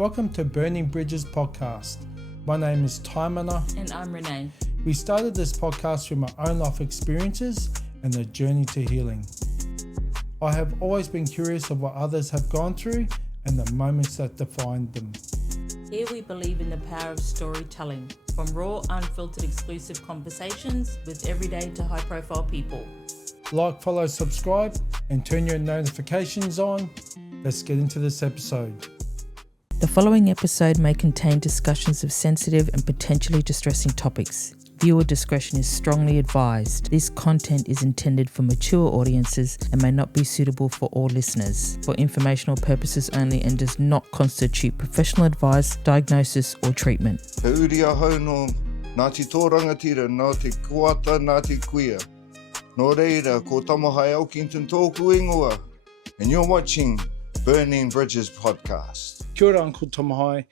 Welcome to Burning Bridges podcast. My name is Taimana. And I'm Renee. We started this podcast through my own life experiences and the journey to healing. I have always been curious of what others have gone through and the moments that defined them. Here we believe in the power of storytelling, from raw, unfiltered, exclusive conversations with everyday to high-profile people. Like, follow, subscribe, and turn your notifications on. Let's get into this episode. The following episode may contain discussions of sensitive and potentially distressing topics. Viewer discretion is strongly advised. This content is intended for mature audiences and may not be suitable for all listeners, for informational purposes only, and does not constitute professional advice, diagnosis or treatment. He uri a hau no Ngāti tō rangatira, nā te kuata, nā te kuia. Nō reira, ko Tamahae Elkington tōku ingoa. And you're watching Burning Bridges podcast. Kia ora, Uncle Tamahae.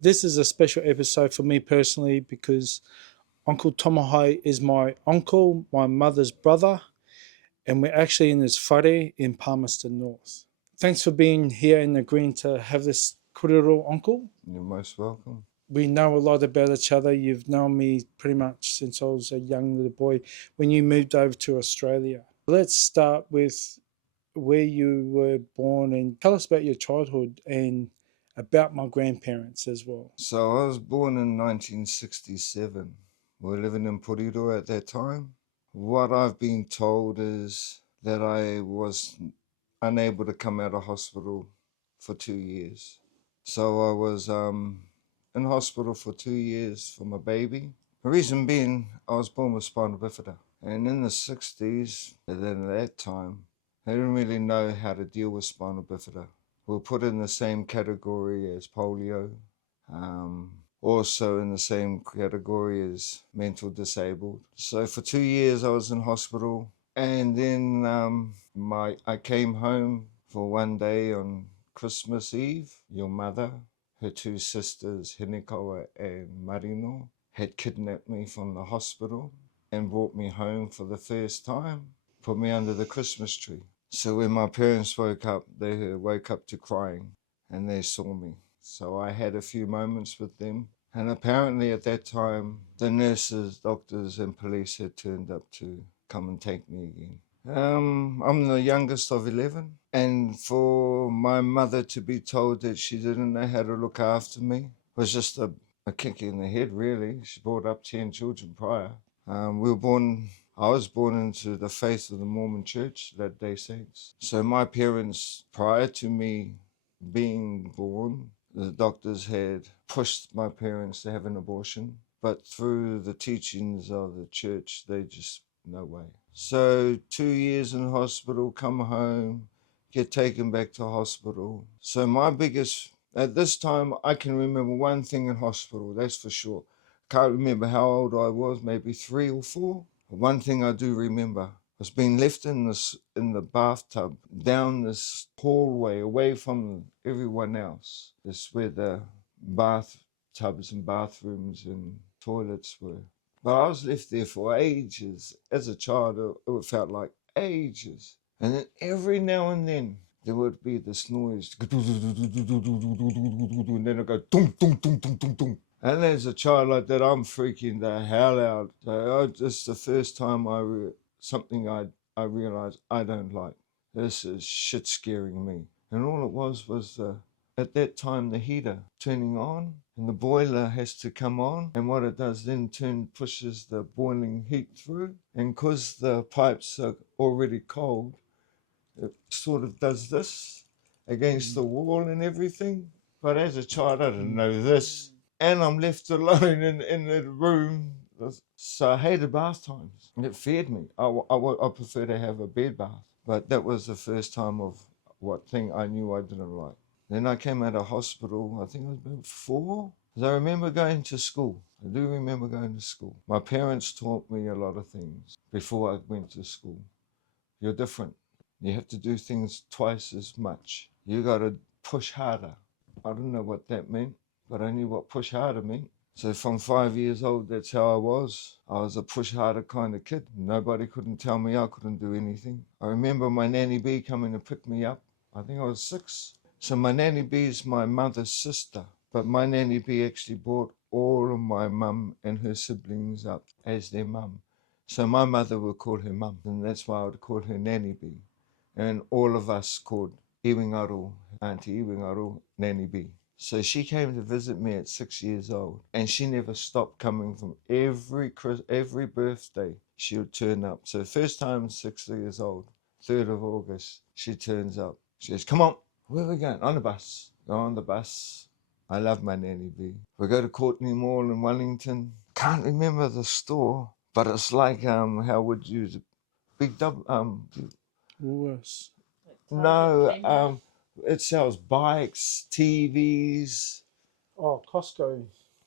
This is a special episode for me personally because Uncle Tamahae is my uncle, my mother's brother, and we're actually in his whare in Palmerston North. Thanks for being here and agreeing to have this kōrero, Uncle. You're most welcome. We know a lot about each other. You've known me pretty much since I was a young little boy when you moved over to Australia. Let's start with where you were born and tell us about your childhood and about my grandparents as well. So I was born in 1967. We were living in Porirua at that time. What I've been told is that I was unable to come out of hospital for 2 years. So I was in hospital for 2 years for my baby. The reason being, I was born with spina bifida. And in the 60s, and then at that time, they didn't really know how to deal with spina bifida. We were put in the same category as polio, also in the same category as mental disabled. So for 2 years I was in hospital, and then I came home for one day on Christmas Eve. Your mother, her two sisters, Hinekawa and Marino, had kidnapped me from the hospital and brought me home for the first time, put me under the Christmas tree. So when my parents woke up, they woke up to crying and they saw me. So I had a few moments with them. And apparently at that time, the nurses, doctors and police had turned up to come and take me again. I'm the youngest of 11. And for my mother to be told that she didn't know how to look after me was just a kick in the head, really. She brought up 10 children prior. I was born into the faith of the Mormon Church, Latter-day Saints. So my parents, prior to me being born, the doctors had pushed my parents to have an abortion. But through the teachings of the church, they just, no way. So 2 years in hospital, come home, get taken back to hospital. So at this time, I can remember one thing in hospital, that's for sure. Can't remember how old I was, maybe 3 or 4. One thing I do remember was being left in the bathtub down this hallway away from everyone else. This is where the bathtubs and bathrooms and toilets were. But I was left there for ages. As a child, it felt like ages. And then every now and then there would be this noise, and then it'd go dum dum dum dum dum dum. And as a child like that, I'm freaking the hell out. So it's the first time I realized I don't like. This is shit scaring me. And all it was at that time, the heater turning on and the boiler has to come on. And what it does then pushes the boiling heat through. And because the pipes are already cold, it sort of does this against the wall and everything. But as a child, I didn't know this. And I'm left alone in the room. So I hated bath times. It feared me. I prefer to have a bed bath. But that was the first time of what thing I knew I didn't like. Then I came out of hospital, I think I was about 4. Because I remember going to school. I do remember going to school. My parents taught me a lot of things before I went to school. You're different. You have to do things twice as much. You got to push harder. I don't know what that meant, but I knew what push harder meant. So from 5 years old, that's how I was. I was a push harder kind of kid. Nobody couldn't tell me I couldn't do anything. I remember my nanny B coming to pick me up. I think I was 6. So my Nanny B is my mother's sister, but my Nanny B actually brought all of my mum and her siblings up as their mum. So my mother would call her mum, and that's why I would call her Nanny B. And all of us called Iwingaru, Auntie Iwingaru, Nanny B. So she came to visit me at 6 years old, and she never stopped coming. From every birthday she would turn up. So first time 6 years old, 3rd of August, she turns up. She goes, come on, where are we going? On the bus. Go on the bus. I love my Nanny B. We go to Courtney Mall in Wellington. Can't remember the store, but it's like, how would you, big double, Woolworths. no, it sells bikes, TVs, Oh, Costco.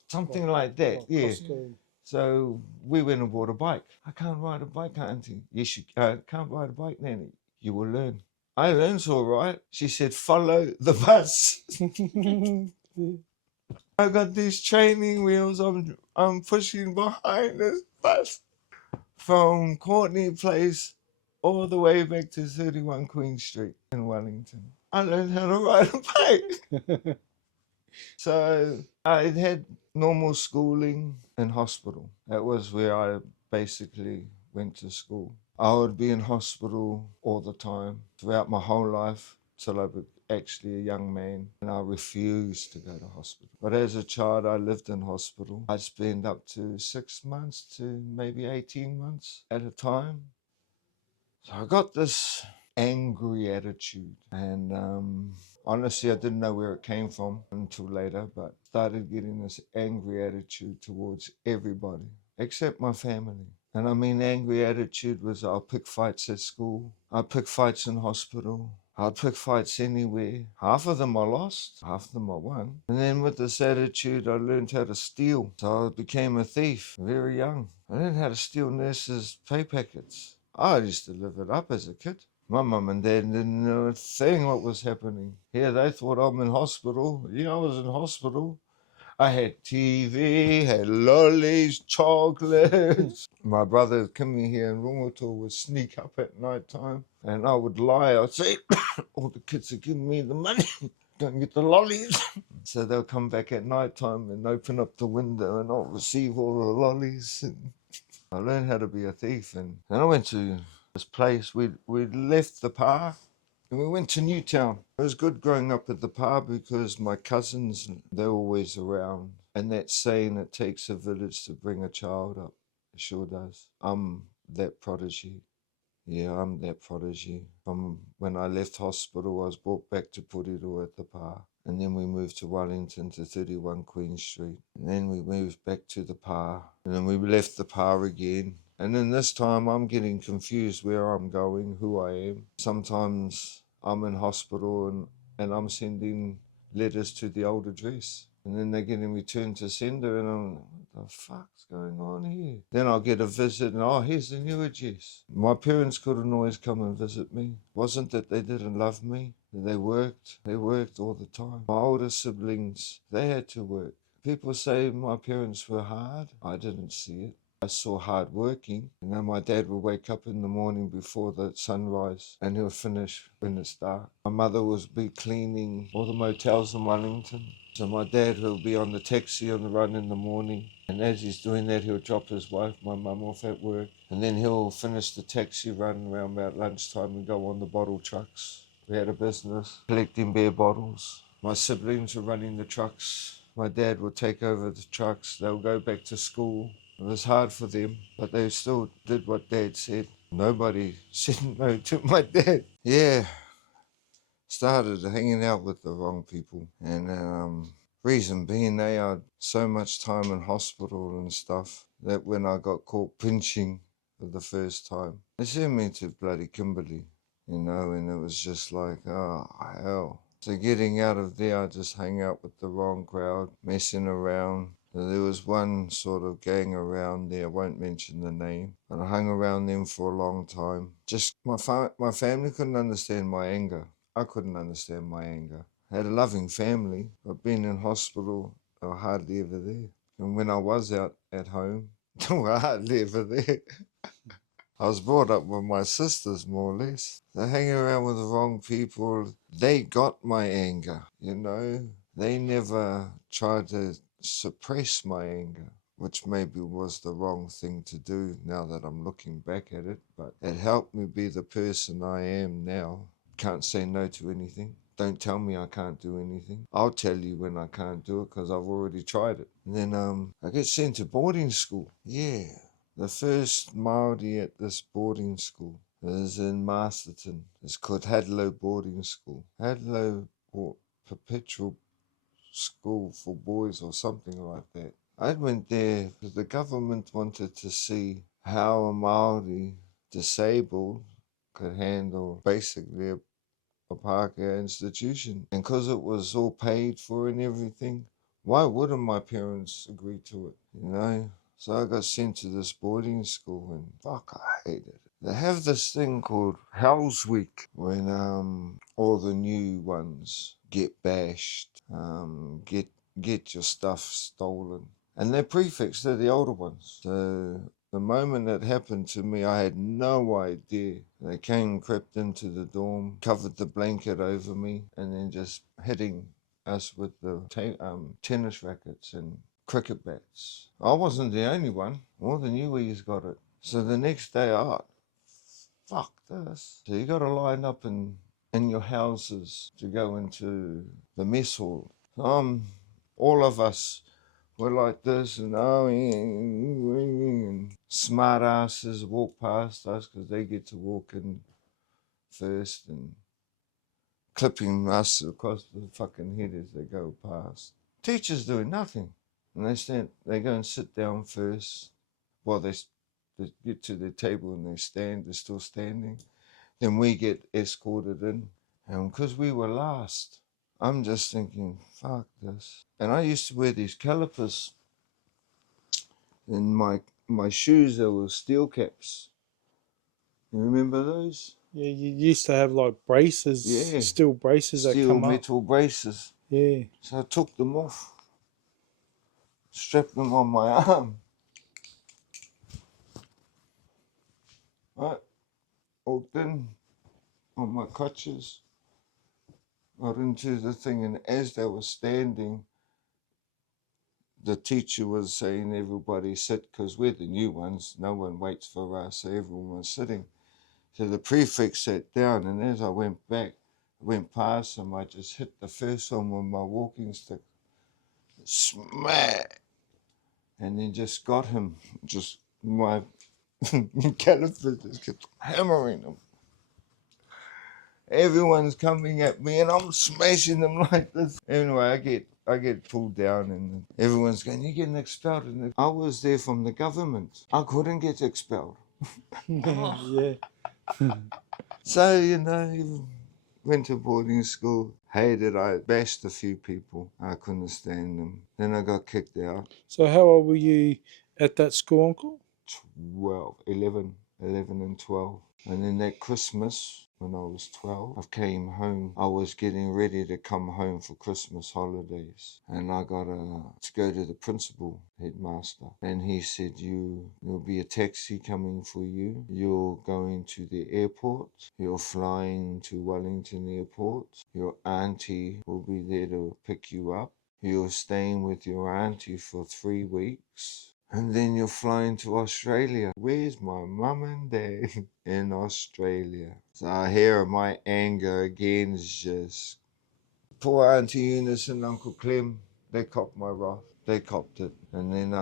something like that. Oh, Yeah. Costco. So we went and bought a bike. I can't ride a bike, Auntie. Yes, you can't ride a bike, Nanny. You will learn. I learned all right. She said, follow the bus. I got these training wheels. I'm pushing behind this bus from Courtney Place all the way back to 31 Queen Street in Wellington. I learned how to ride a bike. So I had normal schooling in hospital. That was where I basically went to school. I would be in hospital all the time throughout my whole life till I was actually a young man, and I refused to go to hospital. But as a child, I lived in hospital. I'd spend up to 6 months to maybe 18 months at a time. So I got this angry attitude, and honestly, I didn't know where it came from until later, but started getting this angry attitude towards everybody except my family. And I mean, angry attitude was I'll pick fights at school, I'll pick fights in hospital, I'll pick fights anywhere. Half of them I lost, half of them I won. And then with this attitude, I learned how to steal. So I became a thief very young. I learned how to steal nurses' pay packets. I used to live it up as a kid. My mum and dad didn't know a thing what was happening. Yeah, they thought I'm in hospital. Yeah, I was in hospital. I had TV, had lollies, chocolates. My brother Kimmy here in Rongoto would sneak up at night time, and I would lie. I'd say, all the kids are giving me the money. Don't get the lollies. So they'll come back at night time and open up the window, and I'll receive all the lollies. And I learned how to be a thief, and then I went to this place. We left the park and we went to Newtown. It was good growing up at the park because my cousins, they're always around. And that saying, it takes a village to bring a child up. It sure does. I'm that prodigy. Yeah, I'm that prodigy. From when I left hospital, I was brought back to Porirua at the park. And then we moved to Wellington to 31 Queen Street. And then we moved back to the PAR. And then we left the PAR again. And then this time I'm getting confused where I'm going, who I am. Sometimes I'm in hospital and I'm sending letters to the old address. And then they're getting returned to sender, and I'm like, what the fuck's going on here? Then I'll get a visit, and oh, here's the new address. My parents couldn't always come and visit me. Wasn't that they didn't love me. They worked all the time. My older siblings, they had to work. People say my parents were hard. I didn't see it. I saw hard working. You know, my dad would wake up in the morning before the sunrise and he'll finish when it's dark. My mother would be cleaning all the motels in Wellington. So my dad will be on the taxi on the run in the morning. And as he's doing that, he'll drop his wife, my mum, off at work. And then he'll finish the taxi run around about lunchtime and go on the bottle trucks. We had a business collecting beer bottles. My siblings were running the trucks. My dad would take over the trucks. They'll go back to school. It was hard for them, but they still did what Dad said. Nobody said no to my dad. Yeah, started hanging out with the wrong people. And reason being, they had so much time in hospital and stuff that when I got caught pinching for the first time, they sent me to bloody Kimberley, you know, and it was just like, oh, hell. So getting out of there, I just hang out with the wrong crowd, messing around. There was one sort of gang around there, I won't mention the name, but I hung around them for a long time. Just my family couldn't understand my anger. I couldn't understand my anger. I had a loving family, but being in hospital, they were hardly ever there. And when I was out at home, they were hardly ever there. I was brought up with my sisters, more or less. They're hanging around with the wrong people. They got my anger, you know. They never tried to suppress my anger, which maybe was the wrong thing to do now that I'm looking back at it. But it helped me be the person I am now. Can't say no to anything. Don't tell me I can't do anything. I'll tell you when I can't do it because I've already tried it. And then I get sent to boarding school. Yeah. The first Māori at this boarding school is in Masterton. It's called Hadlow Boarding School. Hadlow Perpetual School for Boys or something like that. I went there because the government wanted to see how a Māori disabled could handle basically a Pākehā institution. And because it was all paid for and everything, why wouldn't my parents agree to it, you know? So I got sent to this boarding school and fuck, I hated it. They have this thing called Hell's Week when all the new ones get bashed, get your stuff stolen. And they're prefix, they're the older ones. So the moment it happened to me, I had no idea. They came, crept into the dorm, covered the blanket over me, and then just hitting us with the tennis rackets and cricket bats. I wasn't the only one. All the newies got it. So the next day, fuck this. So you got to line up in your houses to go into the mess hall. All of us were like this, and and smart asses walk past us because they get to walk in first and clipping us across the fucking head as they go past. Teachers doing nothing. And they go and sit down first. Well, they get to their table and they're still standing. Then we get escorted in. And because we were last, I'm just thinking, fuck this. And I used to wear these calipers in my shoes. There were steel caps. You remember those? Yeah, you used to have like braces, steel braces that steel come metal braces. Yeah. So I took them off. Strapped them on my arm. Right, walked in on my crutches, got into the thing, and as they were standing, the teacher was saying, everybody sit, because we're the new ones, no one waits for us, so everyone was sitting. So the prefect sat down, and as I went past him, I just hit the first one with my walking stick. Smack! And then just got him, just my calipers just kept hammering him. Everyone's coming at me and I'm smashing them like this. Anyway, I get pulled down and everyone's going, you're getting expelled. And I was there from the government. I couldn't get expelled. Yeah. So, you know, went to boarding school, hated it. I bashed a few people. I couldn't stand them. Then I got kicked out. So how old were you at that school, Uncle? 11 and 12. And then that Christmas, when I was 12, I came home. I was getting ready to come home for Christmas holidays. And I got to go to the principal, headmaster. And he said, there'll be a taxi coming for you. You're going to the airport. You're flying to Wellington Airport. Your auntie will be there to pick you up. You're staying with your auntie for 3 weeks. And then you're flying to Australia. Where's my mum and dad? In Australia. So I hear my anger again is just... Poor Auntie Eunice and Uncle Clem, they copped my wrath. They copped it. And then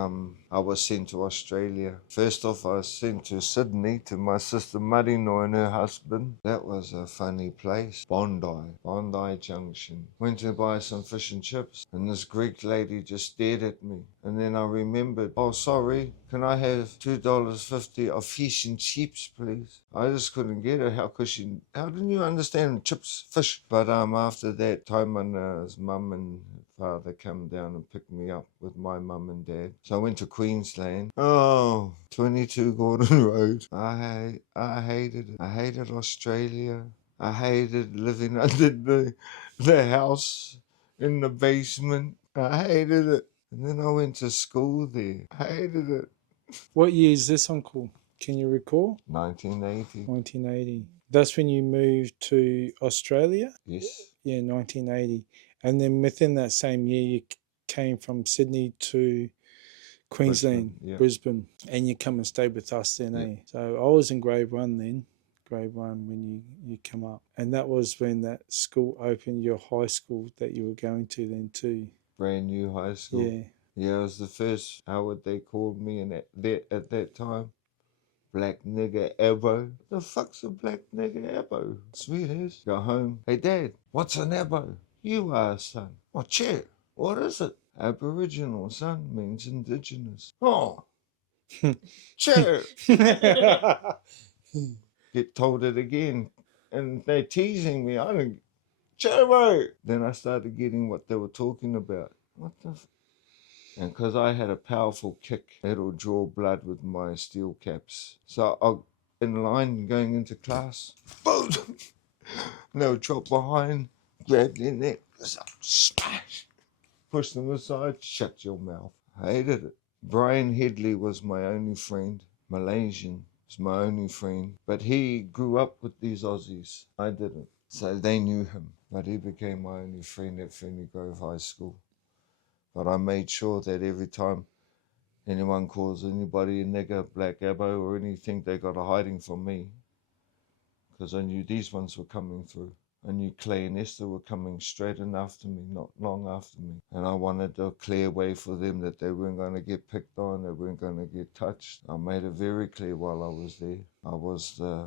I was sent to Australia. First off, I was sent to Sydney to my sister Marino and her husband. That was a funny place. Bondi Junction. Went to buy some fish and chips. And this Greek lady just stared at me. And then I remembered, oh, sorry, can I have $2.50 of fish and chips, please? I just couldn't get it. How didn't you understand chips, fish? But after that, Taimana's mum and father come down and picked me up with my mum and dad. So I went to Queensland. 22 Gordon Road. I hated it. I hated Australia. I hated living under the house in the basement. I hated it. And then I went to school there. I hated it. What year is this, Uncle? Can you recall? 1980. 1980. That's when you moved to Australia? Yes. Yeah, 1980. And then within that same year, you came from Sydney to Queensland, Brisbane, and you come and stay with us then, eh? So I was in grade 1 then, grade 1 when you come up. And that was when that school opened, your high school that you were going to then too. Brand new high school. Yeah. Yeah, it was the first, how would they call me at that time? Black nigger Ebo. The fuck's a black nigger Ebo? Sweet as. Go home. Hey Dad, what's an Ebo? You are, son. Oh, shit. What is it? Aboriginal, son, means indigenous. Oh. Shit. Get told it again. And they're teasing me. I don't. Cherbo. Then I started getting what they were talking about. What the and because I had a powerful kick, it'll draw blood with my steel caps. So I'll, in line going into class, boom! They'll drop behind, grab their neck, smash, push them aside, shut your mouth. I hated it. Brian Headley was my only friend. Malaysian was my only friend. But he grew up with these Aussies. I didn't. So they knew him. But he became my only friend at Ferny Grove High School. But I made sure that every time anyone calls anybody a nigger, black abo or anything, they got a hiding from me. Because I knew these ones were coming through. I knew Clay and Esther were coming straight in after me, not long after me. And I wanted a clear way for them that they weren't going to get picked on, they weren't going to get touched. I made it very clear while I was there. I was the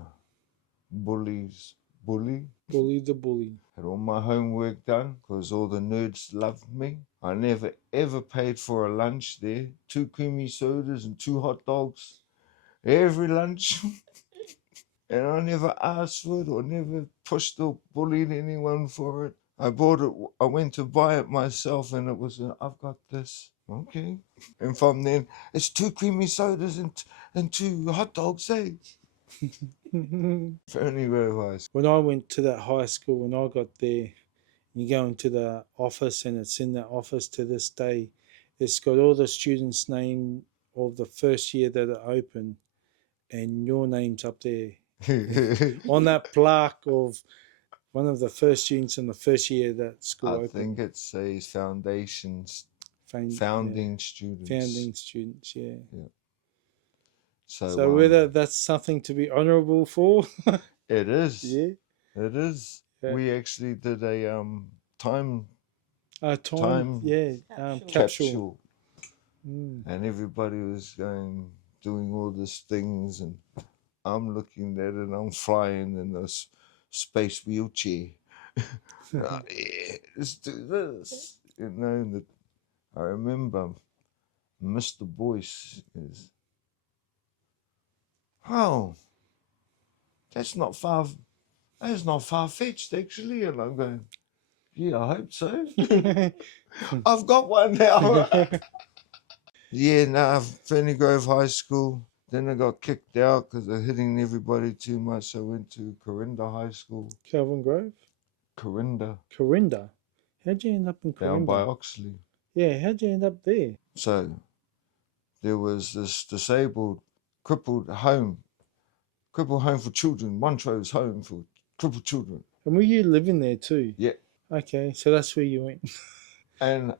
bully's bully. Bully the bully. Had all my homework done because all the nerds loved me. I never ever paid for a lunch there. 2 creamy sodas and 2 hot dogs every lunch. And I never asked for it or never pushed or bullied anyone for it. I bought it, I went to buy it myself and it was, I've got this. Okay. And from then, it's 2 creamy sodas and 2 hot dogs, eh? Ferny Grove High School. When I went to that high school, when I got there, you go into the office and it's in that office to this day. It's got all the students' name of the first year that it opened and your name's up there. On that plaque of one of the first students in the first year that school opened. I think it says founding students. Founding students, yeah. So whether that's something to be honourable for? It is. Yeah. It is. Yeah. We actually did a time capsule. And everybody was doing all these things and I'm looking at it, I'm flying in a space wheelchair. Yeah, let's do this. You know, I remember Mr. Boyce is, oh, that's not far-fetched actually. And I'm going, yeah, I hope so. I've got one now. Yeah, no, Ferny Grove High School. Then I got kicked out because they're hitting everybody too much. So I went to Corinda High School. Kelvin Grove? Corinda. Corinda? How'd you end up in Corinda? Down by Oxley. Yeah, how'd you end up there? So there was this crippled home for children, Montrose home for crippled children. And were you living there too? Yeah. Okay, so that's where you went. And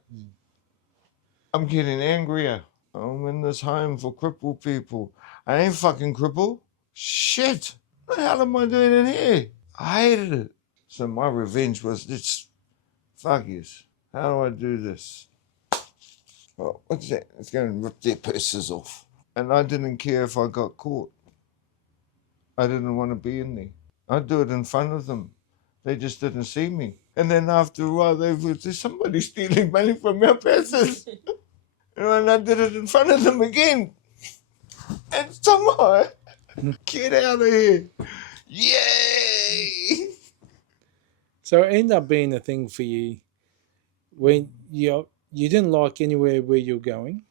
I'm getting angrier. I'm in this home for crippled people. I ain't fucking crippled. Shit. What the hell am I doing in here? I hated it. So my revenge was this. Fuck yes. How do I do this? Oh, what's that? Let's go and rip their purses off. And I didn't care if I got caught. I didn't want to be in there. I'd do it in front of them. They just didn't see me. And then after a while, they would say, somebody stealing money from our purses. And I did it in front of them again. And somehow, get out of here. Yay! So it ended up being a thing for you when you didn't like anywhere where you're going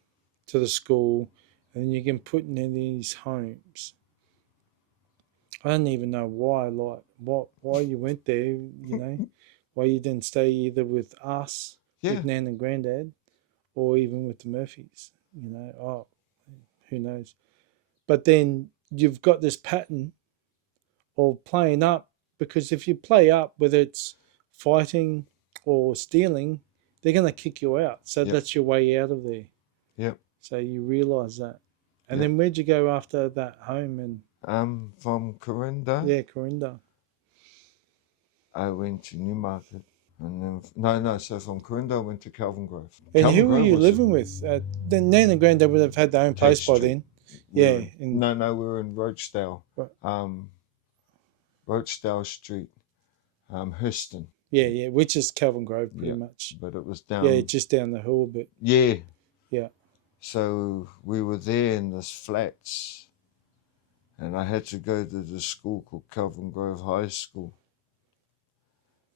to the school and you get put in these homes. I don't even know why, why you went there, you know, why you didn't stay either with us, with Nan and Granddad, or even with the Murphys, you know. Oh, who knows? But then you've got this pattern of playing up, because if you play up, whether it's fighting or stealing, they're going to kick you out. So Yep. that's your way out of there. Yep. So you realise that. And Yep. then where'd you go after that home? And from Corinda, yeah, Corinda. I went to Newmarket. And then, no, so from Corinda I went to Kelvin Grove. And Kelvin who were Grove you was living with? Then Nan and Granddad would have had their own place Tate by Street. then. We Yeah. were no, we were in Rochdale. Right. Rochdale Street, Hurston. Yeah, which is Kelvin Grove pretty much. But it was down. Yeah, just down the hill a bit. Yeah. Yeah. So we were there in this flats, and I had to go to the school called Kelvin Grove High School.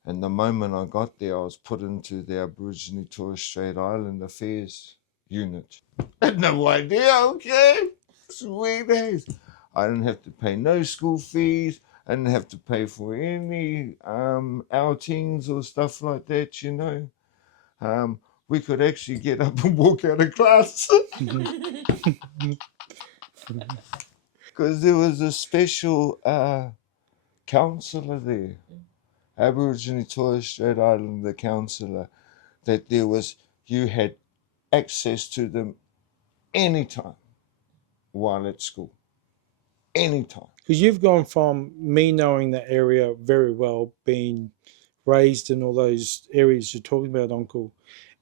And the moment I got there, I was put into the Aboriginal Torres Strait Island Affairs unit. I had no idea, okay? Sweet days. I didn't have to pay no school fees. I didn't have to pay for any outings or stuff like that, you know. We could actually get up and walk out of class. Because there was a special counsellor there. Aboriginal Torres Strait Islander counsellor, that you had access to them anytime while at school. Anytime. Because you've gone from me knowing that area very well, being raised in all those areas you're talking about, Uncle,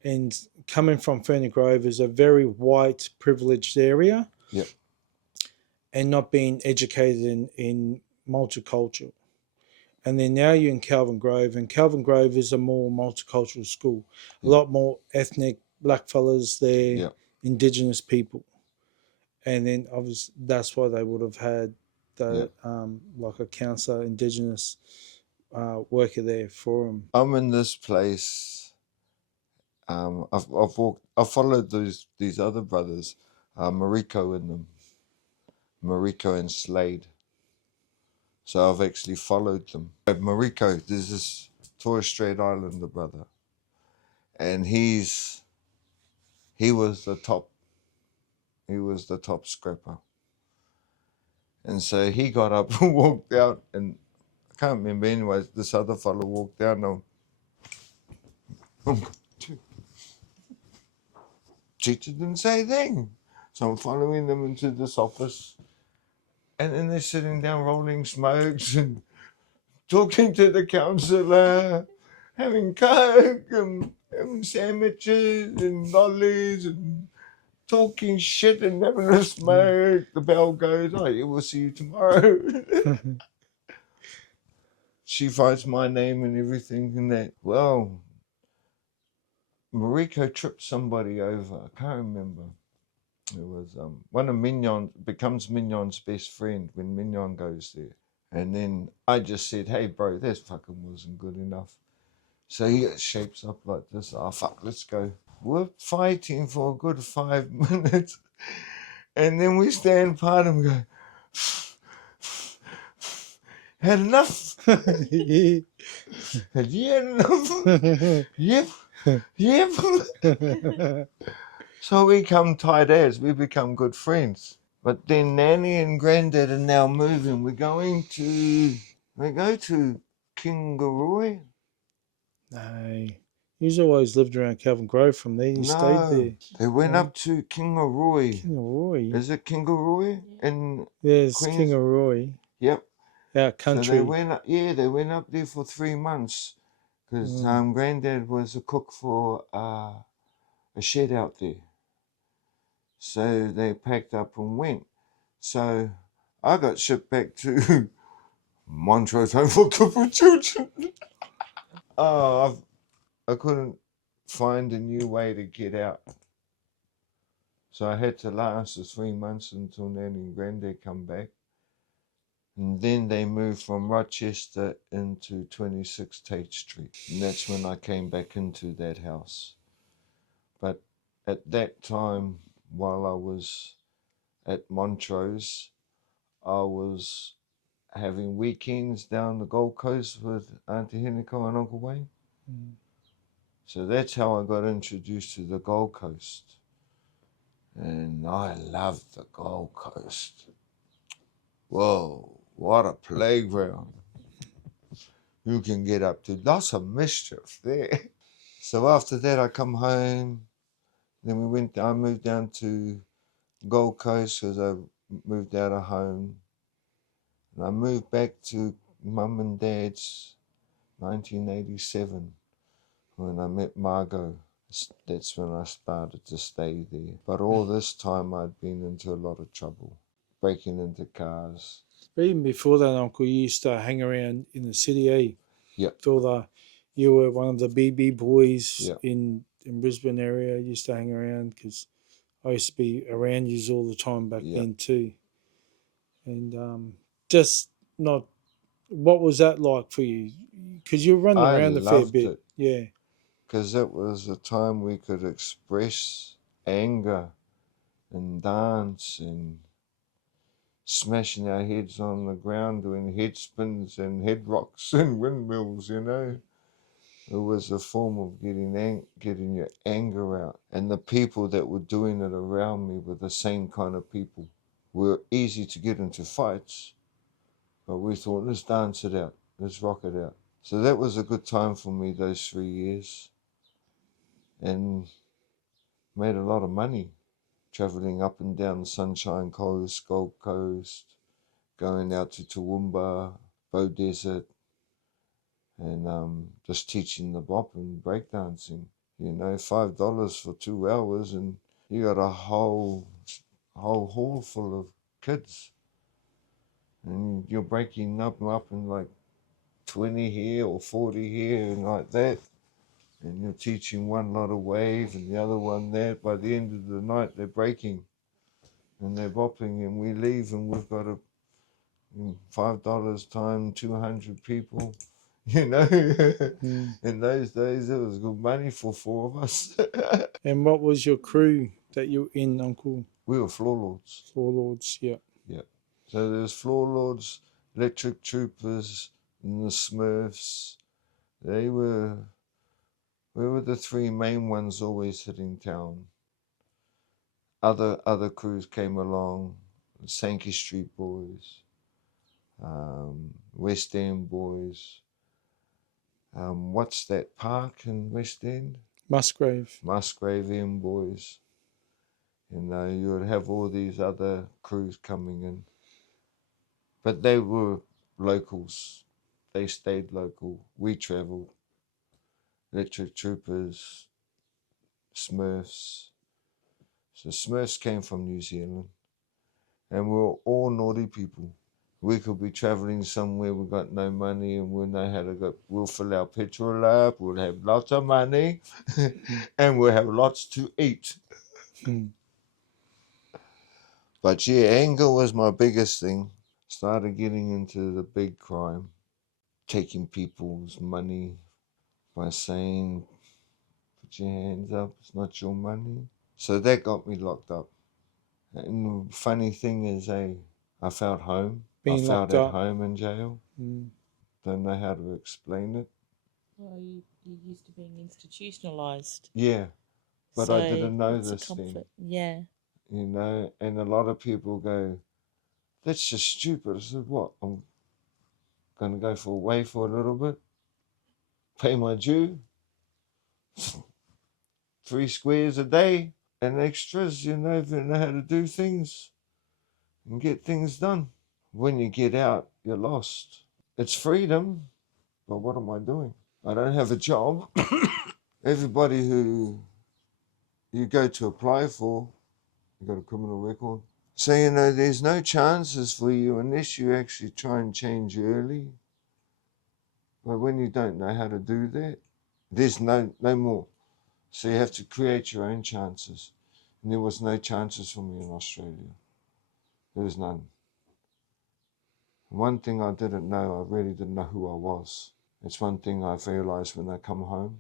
and coming from Ferny Grove is a very white, privileged area. Yep. And not being educated in multicultural. And then now you're in Kelvin Grove, and Kelvin Grove is a more multicultural school. A lot more ethnic black fellas there, Indigenous people. And then obviously that's why they would have had like a counsellor, Indigenous worker there for them. I'm in this place. I've followed these other brothers, Mariko and them, Mariko and Slade. So I've actually followed them. Mariko, there's this Torres Strait Islander brother, and he was the top scrapper. And so he got up and walked out, and I can't remember anyways, this other fellow walked out and teacher didn't say a thing. So I'm following them into this office, and then they're sitting down rolling smokes and talking to the counsellor, having coke and having sandwiches and lollies and talking shit and having a smoke. The bell goes, oh yeah, we'll see you tomorrow. She finds my name and everything and that. Well, Mariko tripped somebody over. I can't remember. It was one of Mignon, becomes Mignon's best friend when Mignon goes there. And then I just said, hey bro, that fucking wasn't good enough. So he shapes up like this. Oh fuck, let's go. We're fighting for a good 5 minutes. And then we stand apart and we go, had enough? Had you had enough? Yep. So we come tight as, we become good friends. But then Nanny and Granddad are now moving. We go to Kingaroy. No. He's always lived around Kelvin Grove from there. He stayed there. They went up to Kingaroy. Kingaroy? Is it Kingaroy? Yes, Queens? Kingaroy. Yep. Our country. So they went up there for 3 months because Granddad was a cook for a shed out there. So they packed up and went. So I got shipped back to Montrose Home for Crippled Children. I couldn't find a new way to get out. So I had to last the 3 months until Nanny and Granddad come back. And then they moved from Rochester into 26 Tate Street. And that's when I came back into that house. But at that time, while I was at Montrose, I was having weekends down the Gold Coast with Auntie Heniko and Uncle Wayne. So that's how I got introduced to the Gold Coast. And I loved the Gold Coast. whoa, what a playground. You can get up to lots of mischief there. So after that, I come home. Then I moved down to Gold Coast because I moved out of home. And I moved back to Mum and Dad's 1987 when I met Margot. That's when I started to stay there. But all this time I'd been into a lot of trouble, breaking into cars. But even before that, Uncle, you used to hang around in the city, eh? Yep. You were one of the BB boys Yep. in Brisbane area. You used to hang around because I used to be around you all the time back Yep. then too. And just not, what was that like for you? Because you were running around a fair bit. It. Yeah. Because it was a time we could express anger and dance and smashing our heads on the ground doing head spins and head rocks and windmills, you know. It was a form of getting your anger out. And the people that were doing it around me were the same kind of people. We were easy to get into fights, but we thought, let's dance it out, let's rock it out. So that was a good time for me, those 3 years. And made a lot of money, travelling up and down the Sunshine Coast, Gold Coast, going out to Toowoomba, Bow Desert, and just teaching the bop and breakdancing. You know, $5 for 2 hours, and you got a whole hall full of kids, and you're breaking up in like 20 here or 40 here and like that. And you're teaching one lot of wave and the other one there. By the end of the night, they're breaking and they're bopping, and we leave and we've got $5 times 200 people. You know, in those days, it was good money for 4 of us. And what was your crew that you were in, Uncle? We were floor lords. Floor lords, yeah. Yeah. So there's floor lords, electric troopers, and the Smurfs. We were the 3 main ones always hitting town. Other crews came along, Sankey Street Boys, West End Boys. What's that park in West End? Musgrave End Boys. You know, you would have all these other crews coming in. But they were locals. They stayed local. We travelled. Electric Troopers, Smurfs. So Smurfs came from New Zealand. And we were all naughty people. We could be travelling somewhere, we got no money, and we'll know how to go. We'll fill our petrol up, we'll have lots of money, and we'll have lots to eat. But yeah, anger was my biggest thing. Started getting into the big crime, taking people's money by saying, put your hands up, it's not your money. So that got me locked up. And the funny thing is, I felt home. I felt at home in jail. Don't know how to explain it. Well, you're used to being institutionalised. Yeah, but so I didn't know it's this a comfort. thing. Yeah. You know, and a lot of people go, that's just stupid. I said, what? I'm going to go away for a little bit, pay my due, 3 squares a day, and extras, you know, if you know how to do things and get things done. When you get out, you're lost. It's freedom, but what am I doing? I don't have a job. Everybody who you go to apply for, you got a criminal record. So, you know, there's no chances for you unless you actually try and change early. But when you don't know how to do that, there's no more. So you have to create your own chances. And there was no chances for me in Australia. There was none. One thing I didn't know, I really didn't know who I was. It's one thing I've realised when I come home,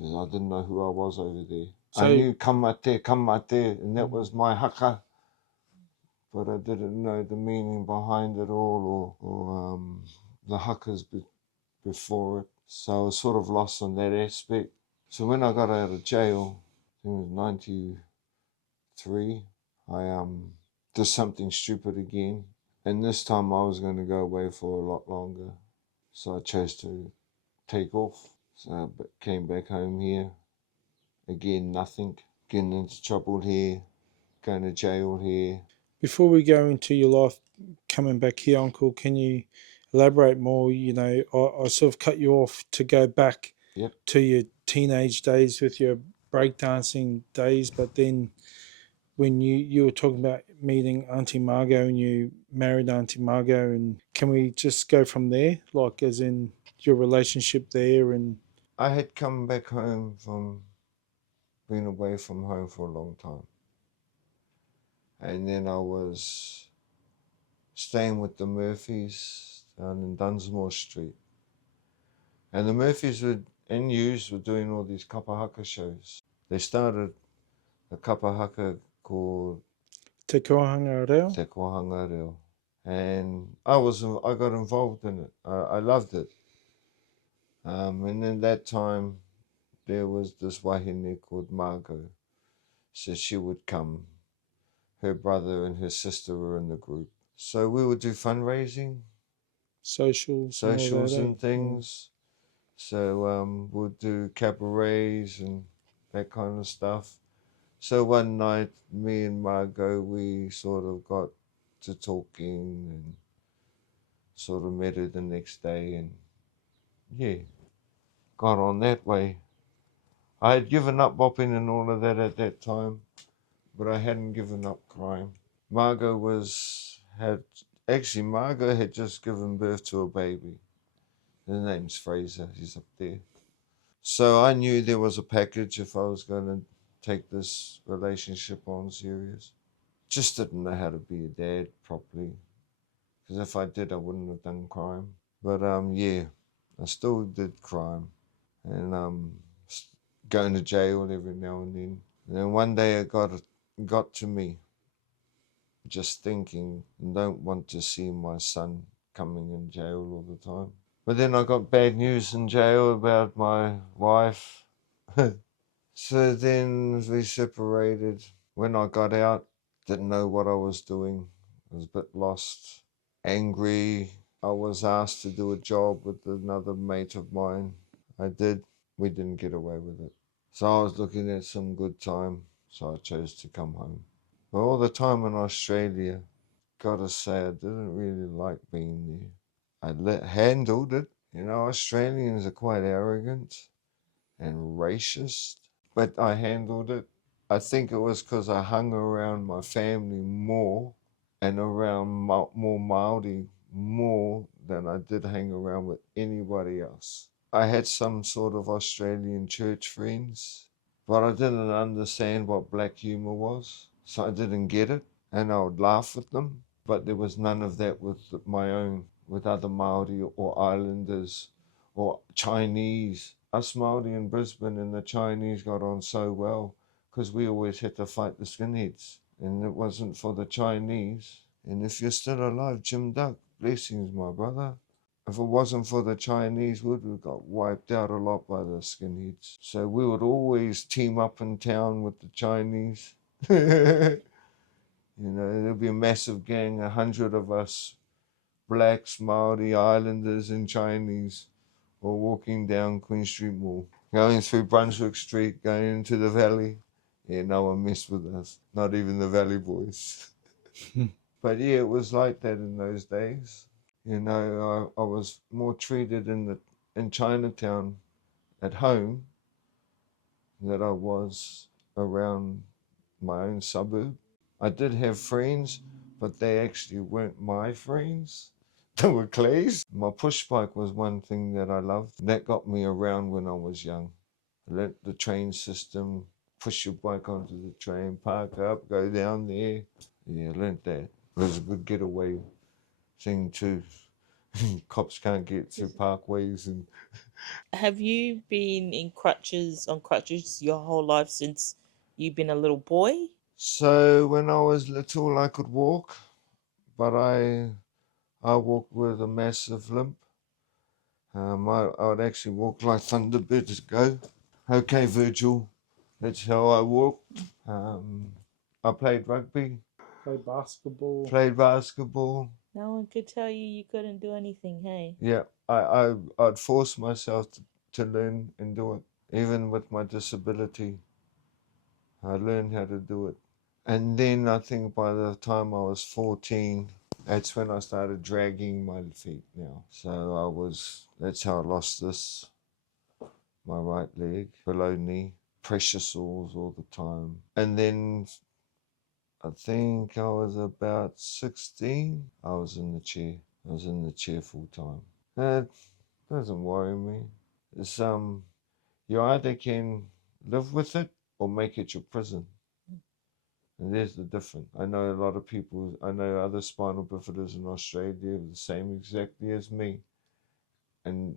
is I didn't know who I was over there. So I knew kamate, and that was my haka. But I didn't know the meaning behind it all, or the hakas before it. So I was sort of lost on that aspect. So when I got out of jail, I think it was 93, I did something stupid again. And this time I was going to go away for a lot longer. So I chose to take off. So I came back home here. Again, nothing. Getting into trouble here. Going to jail here. Before we go into your life coming back here, Uncle, can you elaborate more? You know, I sort of cut you off to go back Yep. to your teenage days with your breakdancing days, but then when you were talking about meeting Auntie Margot and you married Auntie Margot, and can we just go from there, like as in your relationship there? And I had come back home from being away from home for a long time. And then I was staying with the Murphys down in Dunsmore Street. And the Murphys and Hughes were doing all these kapahaka shows. They started a kapahaka called Te Wananga Raukawa. Te Wananga Raukawa. And I got involved in it. I loved it. And in that time, there was this wahine called Margot. So she would come. Her brother and her sister were in the group. So we would do fundraising, Socials and things. So we'll do cabarets and that kind of stuff. So one night, me and Margot, we sort of got to talking and sort of met her the next day and yeah, got on that way. I had given up bopping and all of that at that time, but I hadn't given up crime. Margot had just given birth to a baby. His name's Fraser, he's up there. So I knew there was a package if I was going to take this relationship on serious. Just didn't know how to be a dad properly. Because if I did, I wouldn't have done crime. But yeah, I still did crime. And going to jail every now and then. And then one day it got to me. Just thinking, don't want to see my son coming in jail all the time. But then I got bad news in jail about my wife. So then we separated. When I got out, didn't know what I was doing. I was a bit lost, angry. I was asked to do a job with another mate of mine. I did. We didn't get away with it. So I was looking at some good time, so I chose to come home. But all the time in Australia, gotta say, I didn't really like being there. I handled it. You know, Australians are quite arrogant and racist, but I handled it. I think it was because I hung around my family more and around more Māori more than I did hang around with anybody else. I had some sort of Australian church friends, but I didn't understand what black humour was, so I didn't get it, and I would laugh with them, but there was none of that with my own, with other Māori or Islanders or Chinese. Us Māori in Brisbane and the Chinese got on so well because we always had to fight the skinheads, and it wasn't for the Chinese. And if you're still alive, Jim Duck, blessings, my brother. If it wasn't for the Chinese, we would have got wiped out a lot by the skinheads. So we would always team up in town with the Chinese. You know, there'd be a massive gang, 100 of us, blacks, Māori, Islanders, and Chinese, all walking down Queen Street Mall, going through Brunswick Street, going into the valley. Yeah, no one messed with us, not even the Valley Boys. But yeah, it was like that in those days. You know, I was more treated in Chinatown at home than I was around my own suburb. I did have friends, but they actually weren't my friends. They were Clay's. My push bike was one thing that I loved. That got me around when I was young. I learnt the train system, push your bike onto the train, park up, go down there. Yeah, I learnt that. It was a good getaway thing too. Cops can't get to parkways. And Have you been on crutches your whole life since you've been a little boy? so when I was little, I could walk, but I walked with a massive limp. I would actually walk like Thunderbirds go. Okay, Virgil, that's how I walked. I played rugby, play basketball. played basketball. No one could tell you couldn't do anything, hey? Yeah, I'd force myself to learn and do it. Even with my disability, I learned how to do it. And then I think by the time I was 14, that's when I started dragging my feet now. So that's how I lost this, my right leg, below knee, pressure sores all the time. And then I think I was about 16, I was in the chair. I was in the chair full time. That doesn't worry me. It's, you either can live with it or make it your prison. And there's the difference. I know a lot of people, I know other spinal bifidas in Australia the same exactly as me. And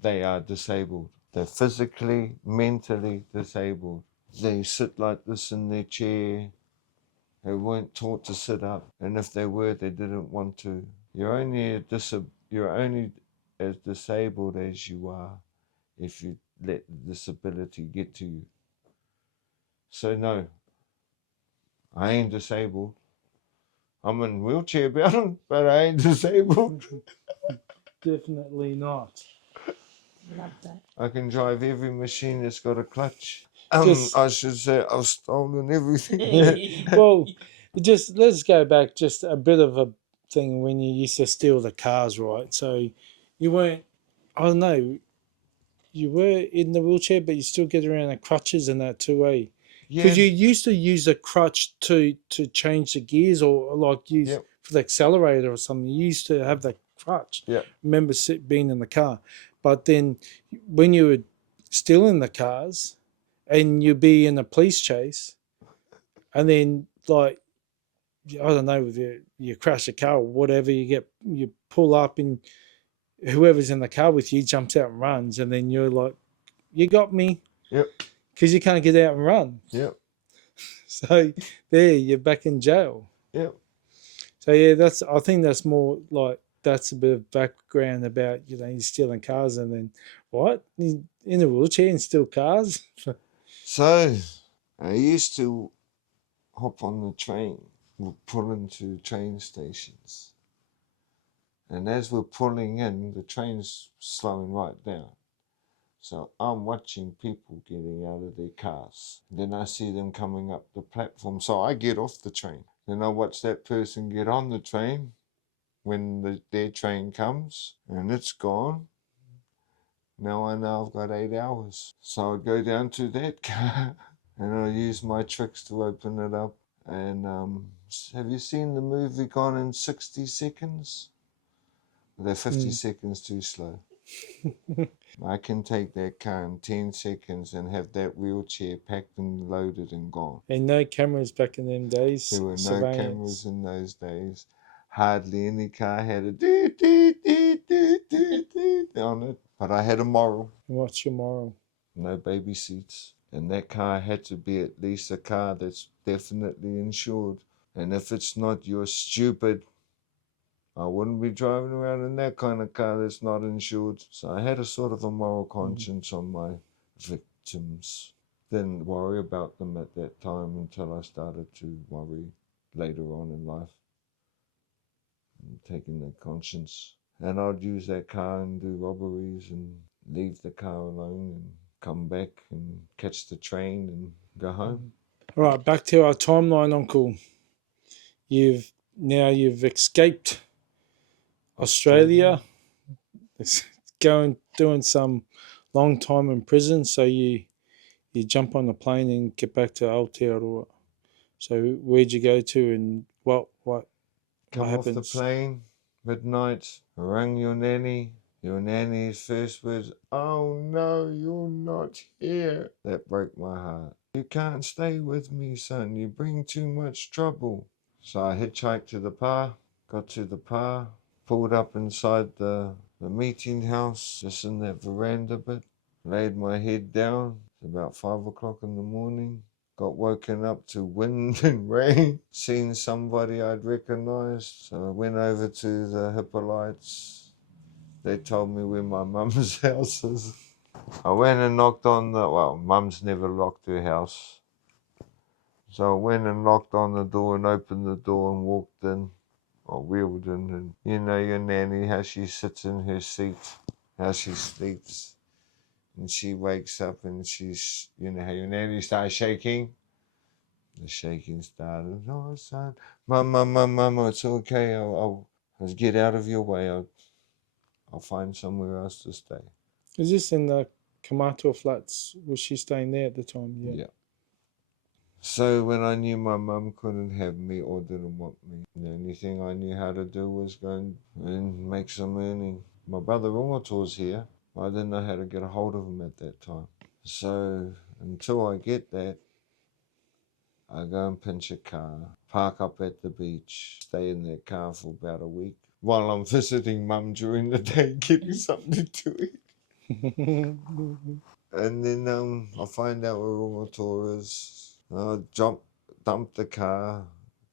they are disabled. They're physically, mentally disabled. They sit like this in their chair. They weren't taught to sit up. And if they were, they didn't want to. You're only as disabled as you are if you let the disability get to you. So no, I ain't disabled. I'm in a wheelchair bound, but I ain't disabled. Definitely not. Love that. I can drive every machine that's got a clutch. Just- I should say I've stolen everything. Well, let's go back just a bit of a thing when you used to steal the cars, right? So you weren't, I don't know, you were in the wheelchair, but you still get around the crutches and that too, eh? Yeah, Because you used to use a crutch to change the gears or like use Yep. for the accelerator or something. You used to have that crutch. Yeah. Remember being in the car. But then when you were still in the cars and you'd be in a police chase and then like, I don't know, you crash a car or whatever, you pull up and whoever's in the car with you jumps out and runs and then you're like, you got me. Yep. Because you can't get out and run. Yep. So there, you're back in jail. Yep. So yeah, I think that's more like that's a bit of background about you stealing cars and then what in a wheelchair and steal cars. So I used to hop on the train. We'll pull into train stations. And as we're pulling in, the train's slowing right down. So I'm watching people getting out of their cars. Then I see them coming up the platform. So I get off the train. Then I watch that person get on the train when their train comes and it's gone. Now I know I've got 8 hours. So I go down to that car and I use my tricks to open it up. And have you seen the movie Gone in 60 Seconds? They're 50 seconds too slow. I can take that car in 10 seconds and have that wheelchair packed and loaded and gone. And no cameras back in them days. There were no surveillance. cameras in those days. Hardly any car had a doo doo doo doo doo doo on it. But I had a moral. What's your moral? No baby seats. And that car had to be at least a car that's definitely insured. And if it's not, you're stupid. I wouldn't be driving around in that kind of car that's not insured. So I had a sort of a moral conscience on my victims. Didn't worry about them at that time until I started to worry later on in life. And taking that conscience. And I'd use that car and do robberies and leave the car alone and come back and catch the train and go home. All right, back to our timeline, Uncle. You've escaped Australia. Doing some long time in prison, so you jump on the plane and get back to Aotearoa. So where'd you go to and what Come off the happens? plane, midnight, rang your nanny. Your nanny's first words, "Oh no, you're not here." That broke my heart. "You can't stay with me, son. You bring too much trouble." So I hitchhiked to the pa, got to the pa, pulled up inside the meeting house, just in that veranda bit, laid my head down. It's about 5 o'clock in the morning. Got woken up to wind and rain. Seen somebody I'd recognised. So I went over to the Hippolytes. They told me where my mum's house is. I went and knocked on mum's never locked her house. So I went and knocked on the door and opened the door and walked in. or wheeled in, and you know your nanny, how she sits in her seat, how she sleeps, and she wakes up and she's, you know how your nanny starts shaking? The shaking started. Oh, son, mama, it's okay. I'll get out of your way. I'll find somewhere else to stay. Is this in the Kamatua flats? Was she staying there at the time? Yeah. So when I knew my mum couldn't have me or didn't want me, the only thing I knew how to do was go and make some earning. My brother Rongato's here. I didn't know how to get a hold of him at that time. So until I get that, I go and pinch a car, park up at the beach, stay in that car for about a week while I'm visiting mum during the day, getting something to eat. And then I find out where Rongotor is. I dump the car,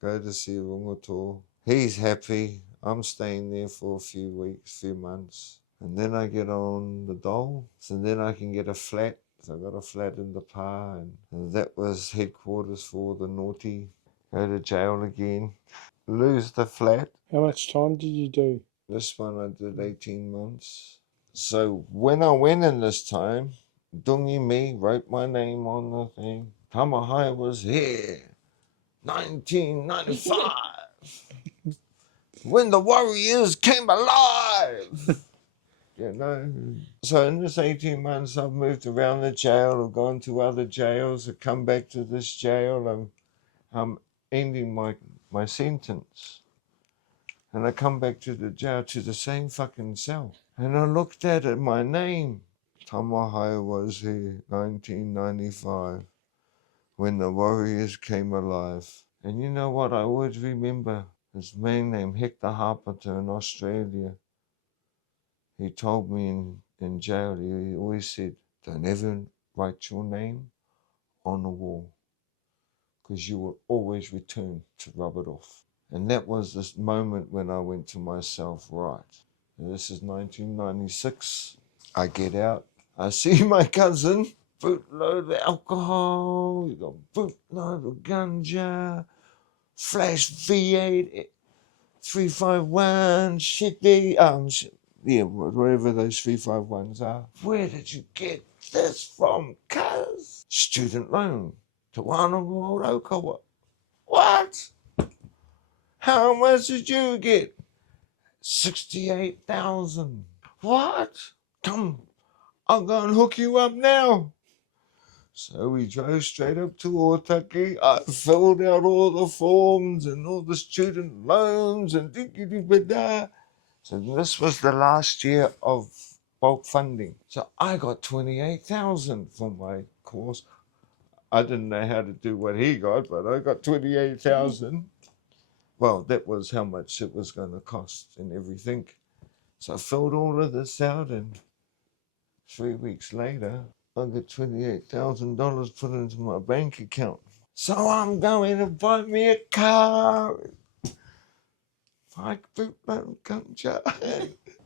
go to see Rongotor. He's happy. I'm staying there for a few weeks, few months. And then I get on the dole. So then I can get a flat. So I got a flat in the Pa, and that was headquarters for the naughty. Go to jail again. Lose the flat. How much time did you do? This one I did 18 months. So when I went in this time, Dungi me wrote my name on the thing. Tamahae was here, 1995, when the Warriors came alive. You know. So in this 18 months, I've moved around the jail. I've gone to other jails. I've come back to this jail. I'm ending my sentence. And I come back to the jail, to the same fucking cell. And I looked at it, my name. Tamahae was here, 1995, when the Warriors came alive. And you know what I always remember? This man named Hector Harpenter in Australia. He told me in jail, he always said, don't ever write your name on the wall, because you will always return to rub it off. And that was this moment when I went to myself, right, and this is 1996. I get out, I see my cousin, bootload of alcohol, you got bootload of ganja, flash V8, 351, yeah, whatever those 351s are. Where did you get this from, cuz? Student loan, Te Wananga Raukawa. What? How much did you get? 68,000. What? Come, I'll go and hook you up now. So we drove straight up to Otaki. I filled out all the forms and all the student loans and da. So this was the last year of bulk funding. So I got 28,000 for my course. I didn't know how to do what he got, but I got 28,000. Well, that was how much it was going to cost and everything. So I filled all of this out, and 3 weeks later, I got $28,000 put into my bank account. So I'm going to buy me a car. Like bootload ganja.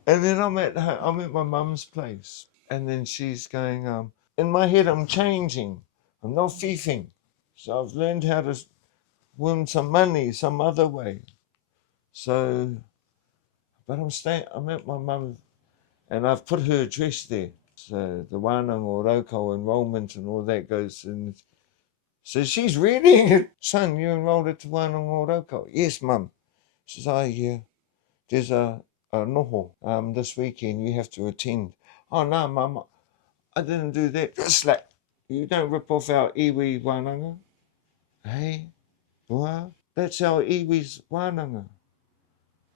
And then I'm at my mum's place, and then she's going, in my head I'm changing. I'm not thieving. So I've learned how to win some money some other way. So, but I'm at my mum's, and I've put her address there. So the Wananga Raukawa enrollment and all that goes in. So she's reading it. Son, you enrolled at Te Wananga Raukawa? Yes, Mum. She says, yeah. There's a noho this weekend you have to attend. Oh, no, Mum, I didn't do that. Just like, you don't rip off our iwi wānanga. Hey, well, that's our iwi's wānanga.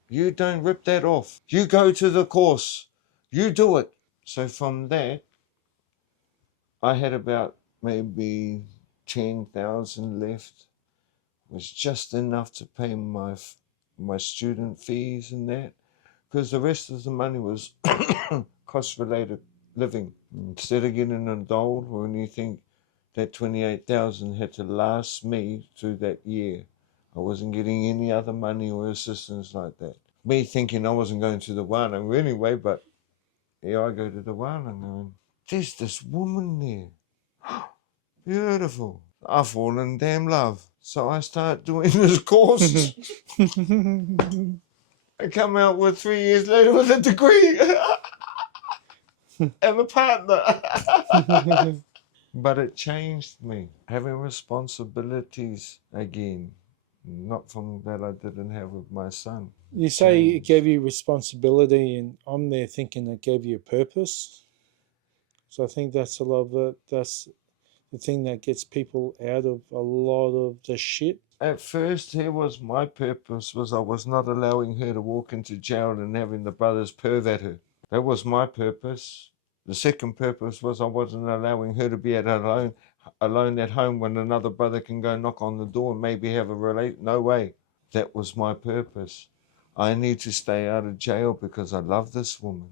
You don't rip that off. You go to the course. You do it. So from that, I had about maybe 10,000 left. It was just enough to pay my student fees and that, because the rest of the money was cost-related living. Instead of getting an adult or anything, that 28,000 had to last me through that year. I wasn't getting any other money or assistance like that. Me thinking I wasn't going to the Wananga anyway, but here I go to the Wananga and there's this woman there. Beautiful. I fall in damn love. So I start doing this course. I come out with 3 years later with a degree and a partner. But it changed me, having responsibilities again, not from that I didn't have with my son. You say it Changed. gave you responsibility, and I'm there thinking it gave you a purpose. So I think that's a lot of it. That's the thing that gets people out of a lot of the shit. At first, here was my purpose, was I was not allowing her to walk into jail and having the brothers perv at her. That was my purpose. The second purpose was I wasn't allowing her to be alone at home when another brother can go knock on the door and maybe have a relate. No way. That was my purpose. I need to stay out of jail because I love this woman.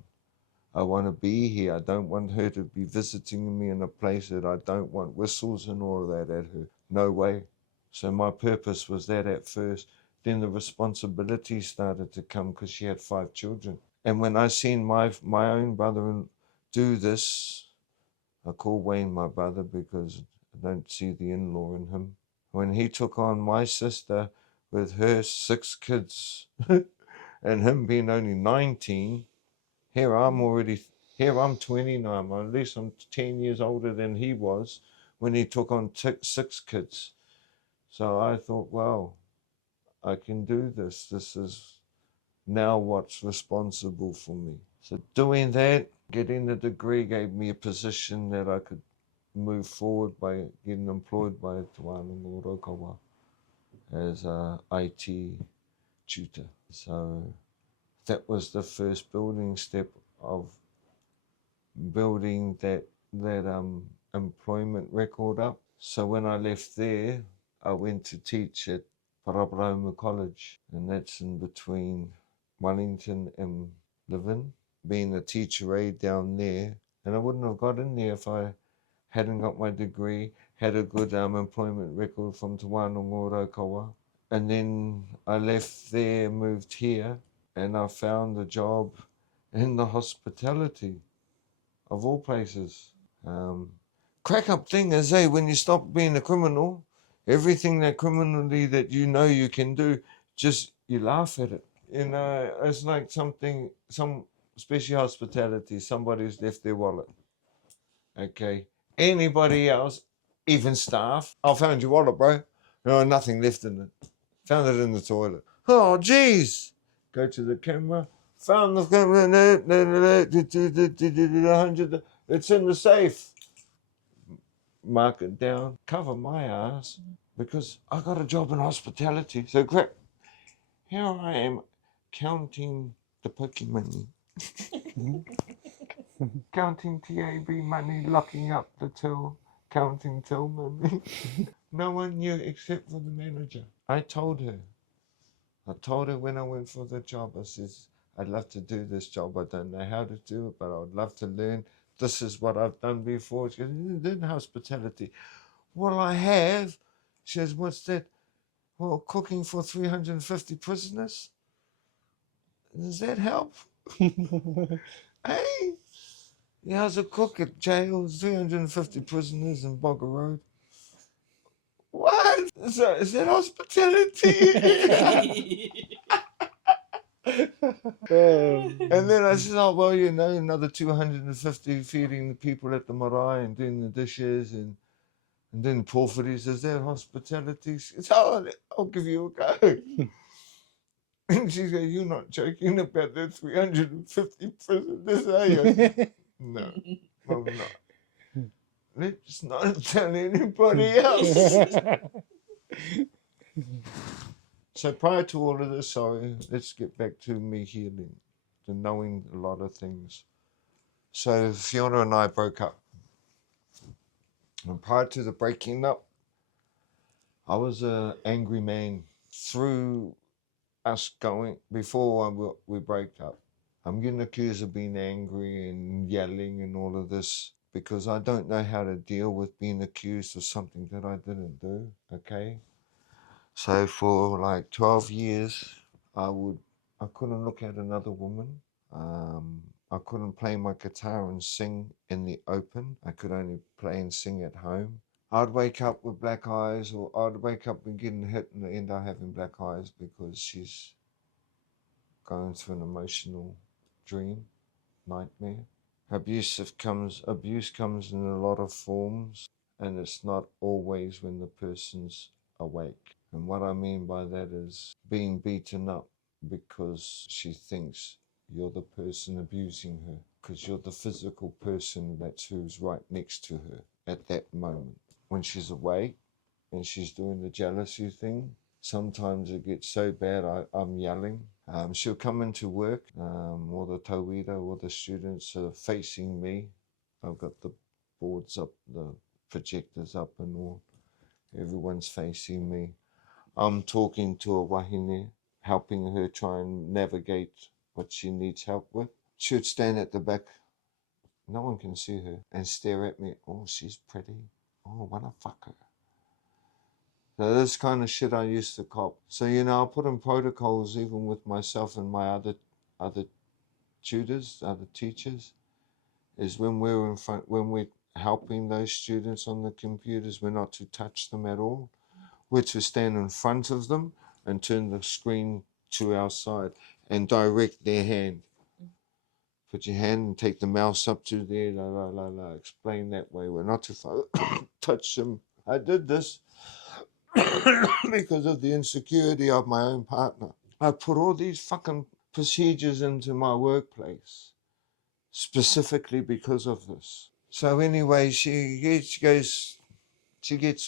I want to be here. I don't want her to be visiting me in a place that I don't want whistles and all of that at her. No way. So my purpose was that at first. Then the responsibility started to come because she had 5 children. And when I seen my own brother do this, I call Wayne my brother because I don't see the in-law in him. When he took on my sister with her 6 kids and him being only 19, here I'm 29, or at least I'm 10 years older than he was when he took on 6 kids. So I thought, wow, I can do this. This is now what's responsible for me. So doing that, getting the degree gave me a position that I could move forward by getting employed by Te Wananga Raukawa as a IT tutor. So that was the first building step of building that employment record up. So when I left there, I went to teach at Porirua College, and that's in between Wellington and Levin, being a teacher aide down there. And I wouldn't have got in there if I hadn't got my degree, had a good employment record from Te Wananga Raukawa. And then I left there, moved here, and I found a job in the hospitality, of all places. Crack up thing is, when you stop being a criminal, everything that criminally that you know you can do, just you laugh at it. You know, it's like some especially hospitality, somebody's left their wallet. Okay. Anybody else, even staff, I found your wallet, bro. No, nothing left in it. Found it in the toilet. Oh, geez. Go to the camera. Found the camera. 100. It's in the safe. Mark it down. Cover my ass because I got a job in hospitality. So crap. Here I am counting the pokie money. Counting TAB money, locking up the till, counting till money. No one knew except for the manager. I told her when I went for the job, I says, I'd love to do this job. I don't know how to do it, but I would love to learn. This is what I've done before. She goes, you did hospitality. Well, I have. She says, what's that? Well, cooking for 350 prisoners. Does that help? Hey, yeah, I was a cook at jail, 350 prisoners in Bogger Road. What? So, is that hospitality? And then I said, oh, well, another 250 feeding the people at the marae and doing the dishes and then porphyries. Is that hospitality? She said, oh, I'll give you a go. And she said, you're not joking about the 350 prisoners, are you? No, I'm not. Let's not tell anybody else. So prior to all of this, sorry, let's get back to me healing, to knowing a lot of things. So Fiona and I broke up. And prior to the breaking up, I was an angry man. Through us going, before we broke up, I'm getting accused of being angry and yelling and all of this because I don't know how to deal with being accused of something that I didn't do, okay? So for like 12 years, I couldn't look at another woman. I couldn't play my guitar and sing in the open. I could only play and sing at home. I'd wake up with black eyes, or I'd wake up and getting hit and end up having black eyes because she's going through an emotional dream, nightmare. Abuse comes in a lot of forms, and it's not always when the person's awake. And what I mean by that is being beaten up because she thinks you're the person abusing her, because you're the physical person who's right next to her at that moment. When she's awake and she's doing the jealousy thing, sometimes it gets so bad I'm yelling. She'll come into work, or the tauira or the students are facing me. I've got the boards up, the projectors up and all. Everyone's facing me. I'm talking to a wahine, helping her try and navigate what she needs help with. She would stand at the back, no one can see her, and stare at me. Oh, she's pretty. Oh, what a fucker. So this kind of shit I used to cop. So, I put in protocols even with myself and my other tutors, other teachers, is when we're helping those students on the computers, we're not to touch them at all. We're to stand in front of them and turn the screen to our side and direct their hand. Put your hand and take the mouse up to there, explain that way. We're not to touch them. I did this because of the insecurity of my own partner. I put all these fucking procedures into my workplace specifically because of this. So anyway, she gets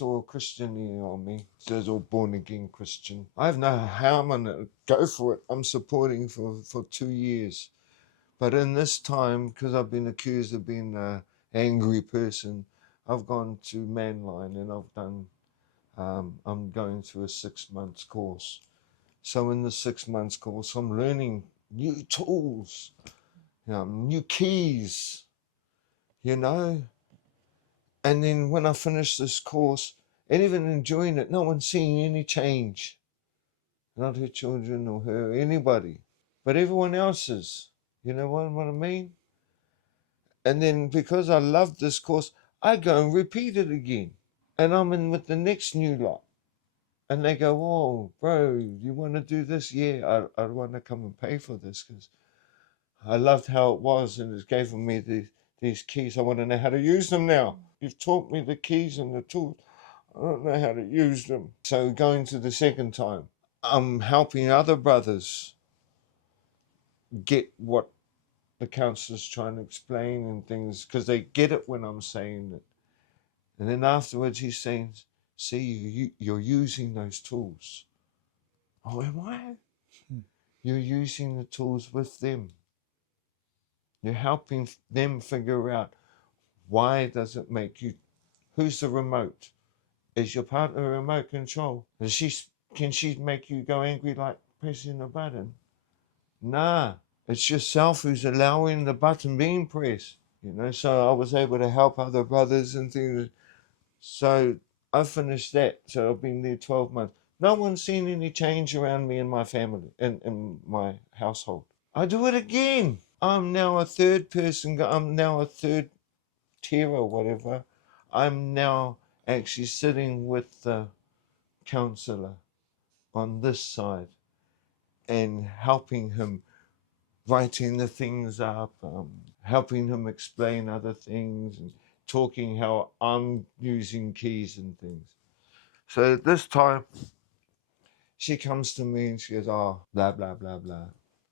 all Christian-y on me. She's all born-again Christian. I have no harm in it. Go for it. I'm supporting for 2 years. But in this time, because I've been accused of being an angry person, I've gone to Manline and I've done, I'm going through a 6 months course. So in the 6 months course, I'm learning new tools, new keys, And then when I finish this course, and even enjoying it, no one's seeing any change. Not her children or her, anybody. But everyone else is. You know what I mean? And then because I love this course, I go and repeat it again. And I'm in with the next new lot. And they go, oh, bro, you want to do this? Yeah, I want to come and pay for this because I loved how it was and it's given me these keys. I want to know how to use them now. You've taught me the keys and the tools. I don't know how to use them. So going to the second time, I'm helping other brothers get what the counsellor's trying to explain and things, because they get it when I'm saying it. And then afterwards he's saying, see, you're using those tools. Oh, am I? You're using the tools with them. You're helping them figure out why does it make you, who's the remote? Is your partner a remote control? Can she make you go angry like pressing a button? Nah. It's yourself who's allowing the button being pressed, So I was able to help other brothers and things. So I finished that. So I've been there 12 months. No one's seen any change around me in my family, in my household. I do it again. I'm now a third person. I'm now a third tier or whatever. I'm now actually sitting with the counsellor on this side and helping him, writing the things up, helping him explain other things and talking how I'm using keys and things. So this time she comes to me and she goes, oh, blah, blah, blah, blah.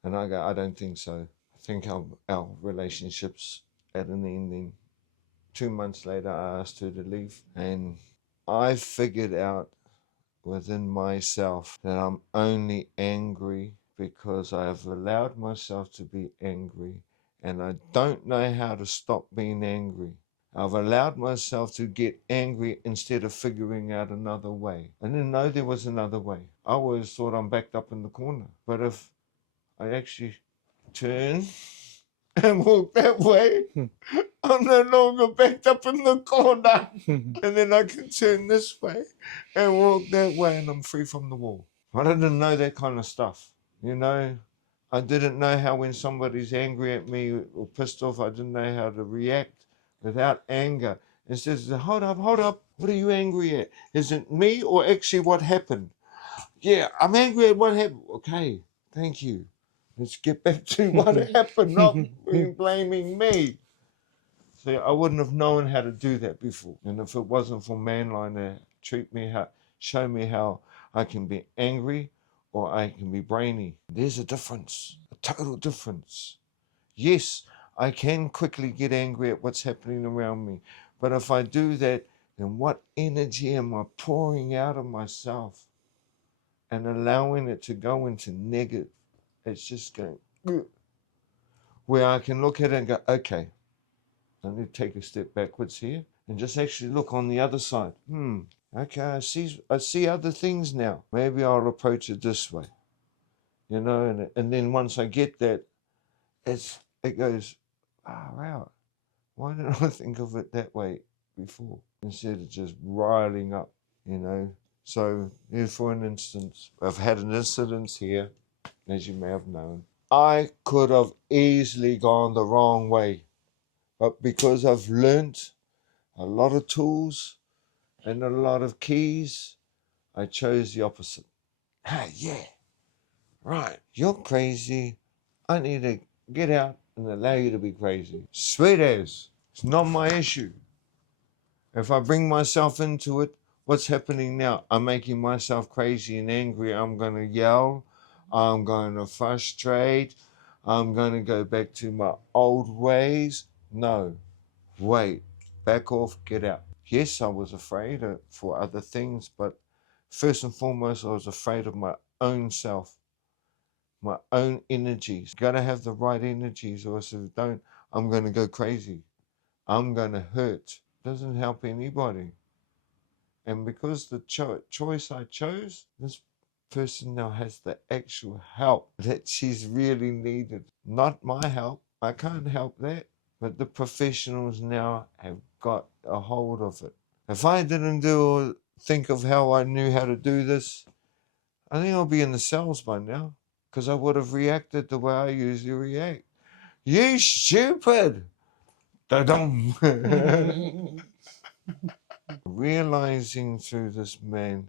And I go, I don't think so. I think our relationship's at an ending. 2 months later, I asked her to leave. And I figured out within myself that I'm only angry because I have allowed myself to be angry and I don't know how to stop being angry. I've allowed myself to get angry instead of figuring out another way. I didn't know there was another way. I always thought I'm backed up in the corner. But if I actually turn and walk that way, I'm no longer backed up in the corner. And then I can turn this way and walk that way and I'm free from the wall. I didn't know that kind of stuff, I didn't know how when somebody's angry at me or pissed off, I didn't know how to react without anger. Instead of, hold up, what are you angry at? Is it me or actually what happened? Yeah, I'm angry at what happened. Okay, thank you. Let's get back to what happened, not blaming me. See, I wouldn't have known how to do that before. And if it wasn't for Manline to show me how I can be angry or I can be brainy. There's a difference, a total difference. Yes, I can quickly get angry at what's happening around me. But if I do that, then what energy am I pouring out of myself and allowing it to go into negative? It's just going, ugh. Where I can look at it and go, okay, I need to take a step backwards here and just actually look on the other side. Okay, I see other things now. Maybe I'll approach it this way. You know, and then once I get that, it goes, wow, why didn't I think of it that way before? Instead of just riling up, you know. So here's for an instance, I've had an incident here, as you may have known. I could have easily gone the wrong way, but because I've learnt a lot of tools and a lot of keys, I chose the opposite. Yeah, right, you're crazy. I need to get out and allow you to be crazy. Sweet as. It's not my issue. If I bring myself into it, what's happening now? I'm making myself crazy and angry. I'm going to yell. I'm going to frustrate. I'm going to go back to my old ways. No, wait, back off, get out. Yes, I was afraid for other things, but first and foremost, I was afraid of my own self, my own energies. Got to have the right energies, or if I don't, I'm going to go crazy. I'm going to hurt. Doesn't help anybody. And because the choice I chose, this person now has the actual help that she's really needed. Not my help. I can't help that. But the professionals now have got a hold of it. If I didn't think of how I knew how to do this, I think I'll be in the cells by now, because I would have reacted the way I usually react. You stupid! Da-dum! Realizing through this man,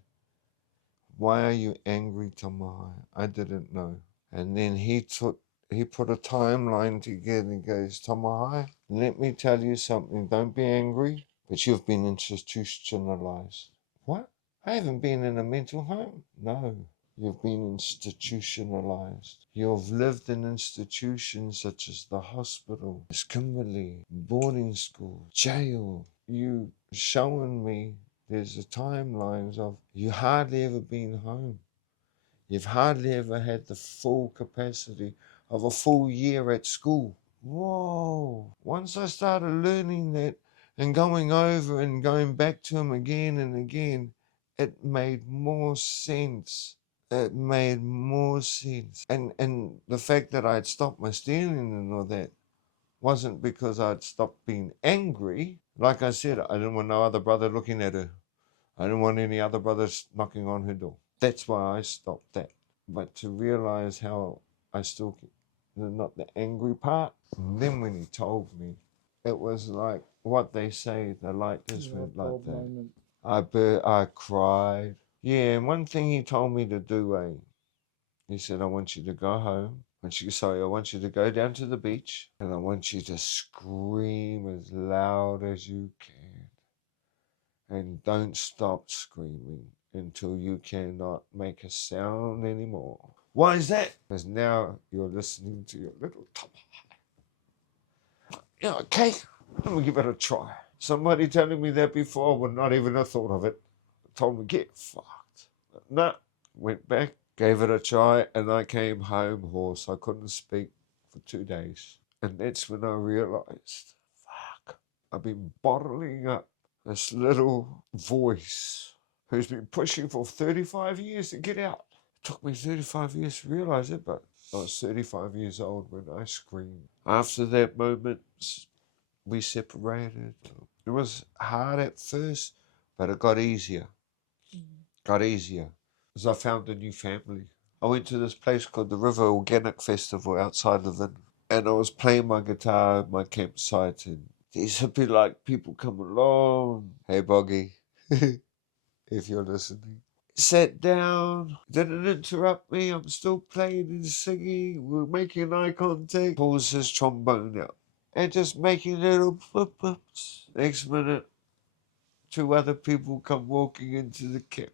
why are you angry, Tamahae? I didn't know. And then he put a timeline together and goes, Tamahae, let me tell you something. Don't be angry, but you've been institutionalized. What? I haven't been in a mental home. No, you've been institutionalized. You've lived in institutions such as the hospital, Kimberley, boarding school, jail. You showing me there's a timelines of you hardly ever been home. You've hardly ever had the full capacity of a full year at school. Whoa. Once I started learning that and going over and going back to him again and again, it made more sense. It made more sense. And the fact that I'd stopped my stealing and all that wasn't because I'd stopped being angry. Like I said, I didn't want no other brother looking at her. I didn't want any other brothers knocking on her door. That's why I stopped that. But to realize how I still, not the angry part. And then when he told me, it was like what they say, the light just went like that. I cried. Yeah, and one thing he told me to do, he said, I want you to go home. I want you to go down to the beach and I want you to scream as loud as you can. And don't stop screaming until you cannot make a sound anymore. Why is that? Because now you're listening to your little Tamahae. Yeah, okay, let me give it a try. Somebody telling me that before would not even have thought of it. Told me, get fucked. No, went back, gave it a try, and I came home hoarse. I couldn't speak for 2 days. And that's when I realized, fuck, I've been bottling up this little voice who's been pushing for 35 years to get out. It took me 35 years to realize it, but I was 35 years old when I screamed. After that moment, we separated. It was hard at first, but it got easier. Got easier as I found a new family. I went to this place called the River Organic Festival outside of it, and I was playing my guitar at my campsite, and these hippie-like people come along. Hey, Boggy, if you're listening. sat down, didn't interrupt me. I'm still playing and singing. We're making eye contact. Pulls his trombone out and just making little boop boops. Next minute, two other people come walking into the kit.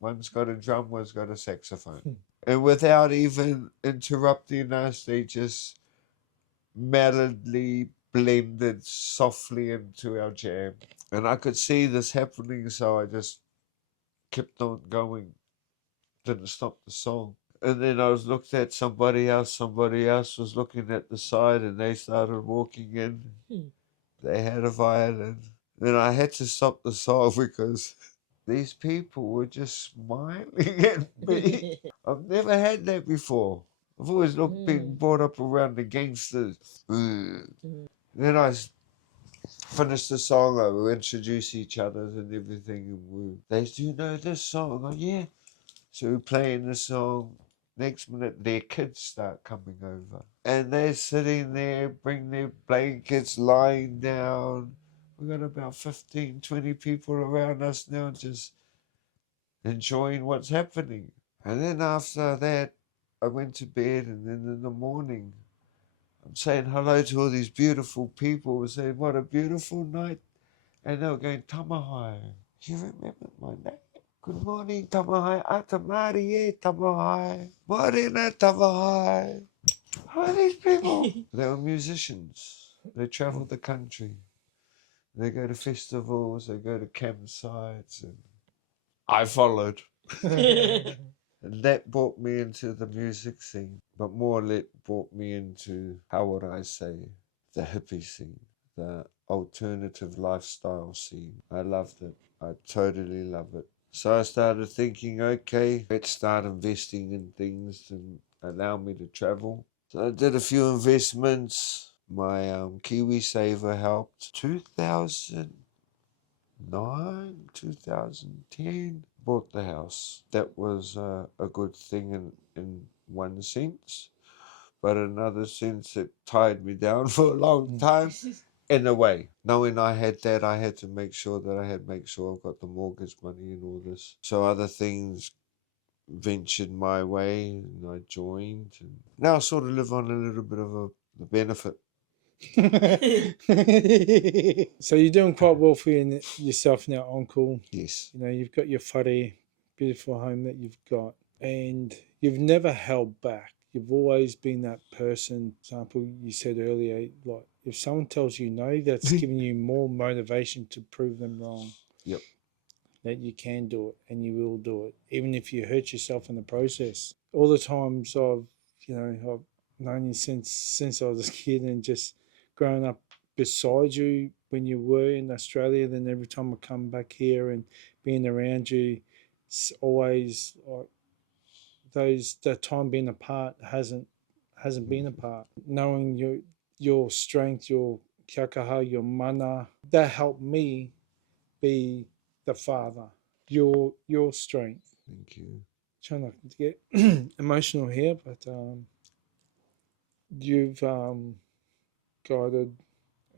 One's got a drum, one's got a saxophone. And without even interrupting us, they just melodically blended softly into our jam. And I could see this happening, so I just kept on going, didn't stop the song. And then I was looked at somebody else was looking at the side, and they started walking in. They had a violin. Then I had to stop the song because these people were just smiling at me. I've never had that before. I've always been brought up around the gangsters. Then I finished the song, I will introduce each other and everything. And they do you know this song? Oh, yeah. So we're playing the song. Next minute, their kids start coming over. And they're sitting there, bring their blankets, lying down. We've got about 15, 20 people around us now just enjoying what's happening. And then after that, I went to bed, and then in the morning, I'm saying hello to all these beautiful people. We're saying, what a beautiful night. And they were going, Tamahae. You remember my name? Good morning, Tamahae. Atamari, Tamahae. Morena, Tamahae. Who are these people? They were musicians. They traveled the country. They go to festivals, they go to campsites, and I followed. And that brought me into the music scene, but more it brought me into, how would I say, the hippie scene, the alternative lifestyle scene. I loved it. I totally love it. So I started thinking, okay, let's start investing in things to allow me to travel. So I did a few investments. My KiwiSaver helped. 2009, 2010, bought the house. That was a good thing in one sense, but in another sense it tied me down for a long time. In a way, knowing I had that, I had to make sure I've got the mortgage money and all this. So other things ventured my way, and I joined, and now I sort of live on a little bit of the benefit. So you're doing quite well for yourself now, Uncle. Yes. You know, you've got your whare, beautiful home that you've got, and you've never held back. You've always been that person. Example you said earlier, like if someone tells you no, that's giving you more motivation to prove them wrong. Yep. That you can do it and you will do it, even if you hurt yourself in the process. All the times I've known you since I was a kid, and just growing up beside you when you were in Australia. Then every time I come back here and being around you, it's always like that time being apart hasn't been apart. Knowing your strength, your kiakaha, your mana, that helped me be the father. Your strength. Thank you. Trying not to get emotional here, but you've guided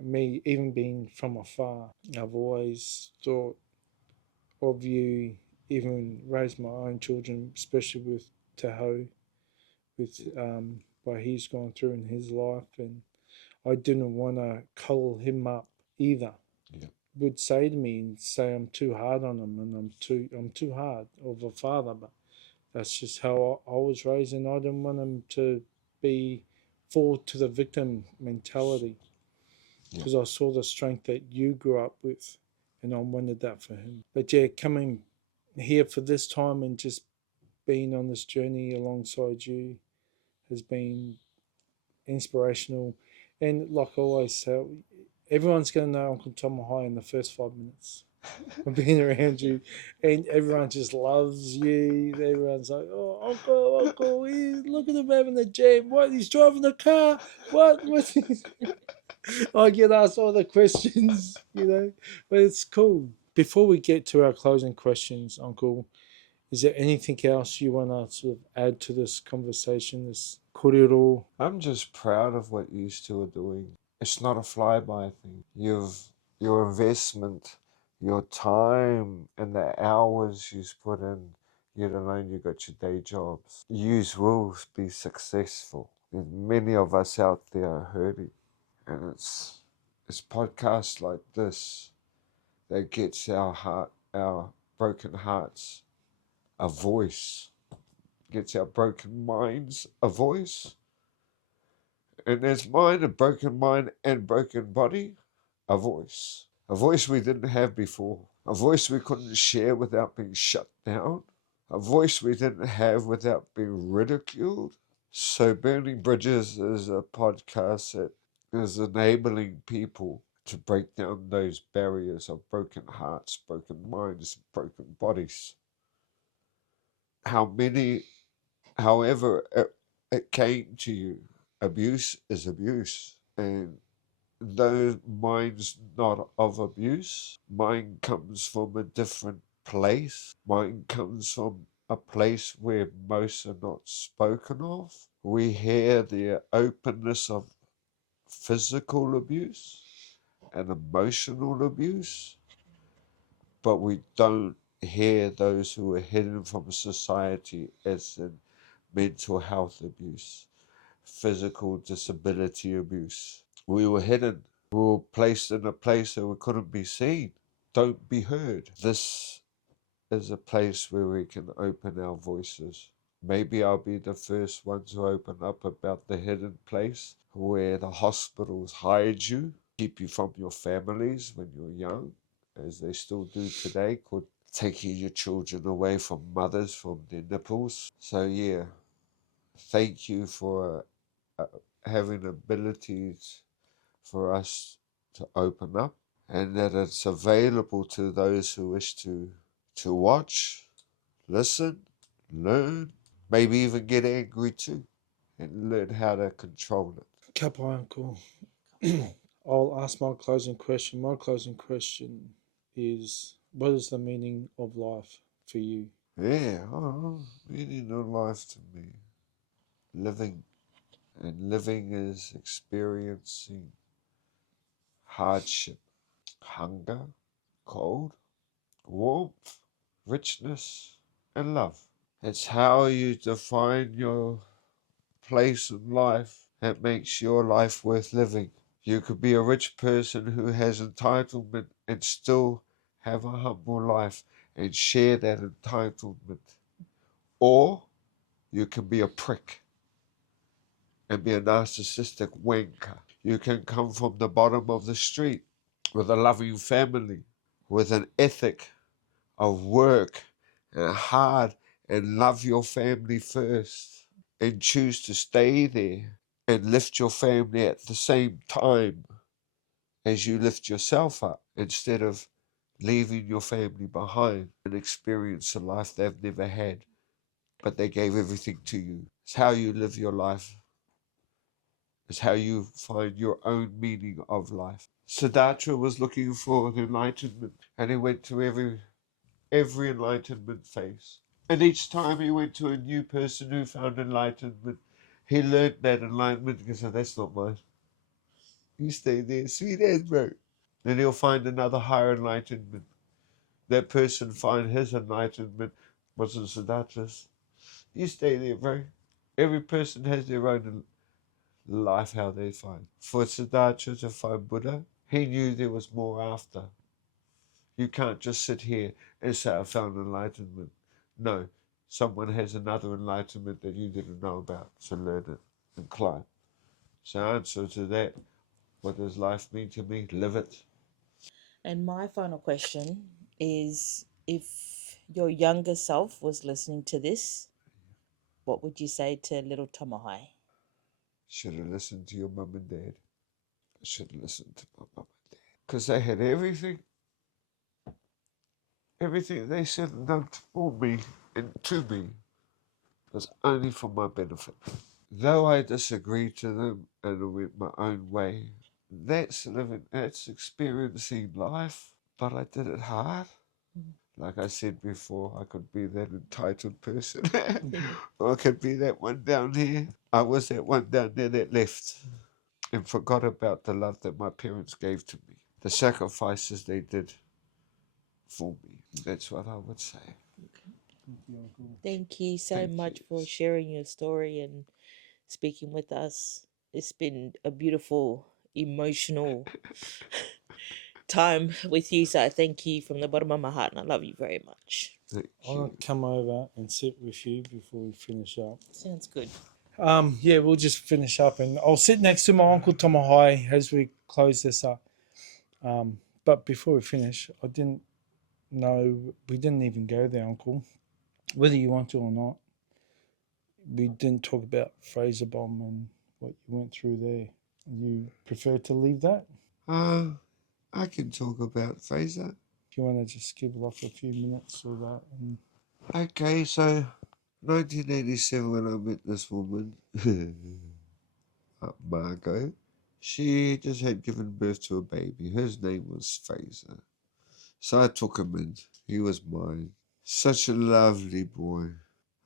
me, even being from afar. I've always thought of you, even raised my own children, especially with Tahoe, with what he's gone through in his life, and I didn't want to cuddle him up either. Yeah. Would say to me and say I'm too hard on him, and I'm too hard of a father, but that's just how I was raised, and I didn't want him to fall to the victim mentality, because I saw the strength that you grew up with, and I wanted that for him. But yeah, coming here for this time and just being on this journey alongside you has been inspirational. And like I always say, everyone's going to know Uncle Tamahae in the first 5 minutes of being around you, and everyone just loves you. Everyone's like, "Oh, Uncle, look at him having a jam. What? He's driving a car. What?" I get asked all the questions, but it's cool. Before we get to our closing questions, Uncle, is there anything else you want to sort of add to this conversation, this korero? I'm just proud of what you two are doing. It's not a flyby thing. Your investment your time and the hours you put in, yet alone you got your day jobs. You will be successful. There's many of us out there are hurting, and it's podcasts like this that gets our broken hearts a voice, gets our broken minds a voice, and there's a broken mind and broken body, a voice. A voice we didn't have before. A voice we couldn't share without being shut down. A voice we didn't have without being ridiculed. So Burning Bridges is a podcast that is enabling people to break down those barriers of broken hearts, broken minds, broken bodies. However it came to you, abuse is abuse. And though mine's not of abuse, mine comes from a different place. Mine comes from a place where most are not spoken of. We hear the openness of physical abuse and emotional abuse, but we don't hear those who are hidden from society as in mental health abuse, physical disability abuse. We were hidden. We were placed in a place that we couldn't be seen, don't be heard. This is a place where we can open our voices. Maybe I'll be the first one to open up about the hidden place where the hospitals hide you, keep you from your families when you're young, as they still do today, called taking your children away from mothers, from their nipples. So yeah, thank you for having abilities for us to open up, and that it's available to those who wish to watch, listen, learn, maybe even get angry too, and learn how to control it. Ka pai, Uncle. I'll ask my closing question. My closing question is, what is the meaning of life for you? Yeah, meaning of life to me, living. And living is experiencing hardship, hunger, cold, warmth, richness, and love. It's how you define your place in life that makes your life worth living. You could be a rich person who has entitlement and still have a humble life and share that entitlement. Or you can be a prick and be a narcissistic wanker. You can come from the bottom of the street with a loving family, with an ethic of work and hard and love your family first and choose to stay there and lift your family at the same time as you lift yourself up, instead of leaving your family behind and experience a life they've never had, but they gave everything to you. It's how you live your life. It's how you find your own meaning of life. Siddhartha was looking for enlightenment, and he went to every enlightenment phase. And each time he went to a new person who found enlightenment, he learned that enlightenment because that's not mine. You stay there, sweet as bro. Then he'll find another higher enlightenment. That person find his enlightenment wasn't Siddhartha's. You stay there, bro. Every person has their own life, how they find. For Siddhartha to find Buddha, he knew there was more after. You can't just sit here and say, I found enlightenment. No, someone has another enlightenment that you didn't know about, so learn it and climb. So answer to that, what does life mean to me? Live it. And my final question is, if your younger self was listening to this, what would you say to little Tamahae? Should have listened to your mum and dad. I should have listened to my mum and dad. Because they had everything. Everything they said and done for me and to me was only for my benefit. Though I disagreed to them and went my own way, that's living, that's experiencing life. But I did it hard. Like I said before, I could be that entitled person. Or I could be that one down here. I was that one down there that left and forgot about the love that my parents gave to me, the sacrifices they did for me. That's what I would say. Thank you so Thank much you. for sharing your story and speaking with us. It's been a beautiful, emotional time with you. So I thank you from the bottom of my heart, and I love you very much. Thank I'm gonna you. come over and sit with you before we finish up. Sounds good. Yeah, we'll just finish up, and I'll sit next to my uncle Tamahae as we close this up. But before we finish, I didn't know we didn't even go there, Uncle. Whether you want to or not, we didn't talk about Fraser Bomb and what you went through there. You prefer to leave that? I can talk about Fraser. If you want to just give like a few minutes of that. And Okay, so 1987 when I met this woman, Margot, she just had given birth to a baby. His name was Fraser. So I took him in. He was mine. Such a lovely boy.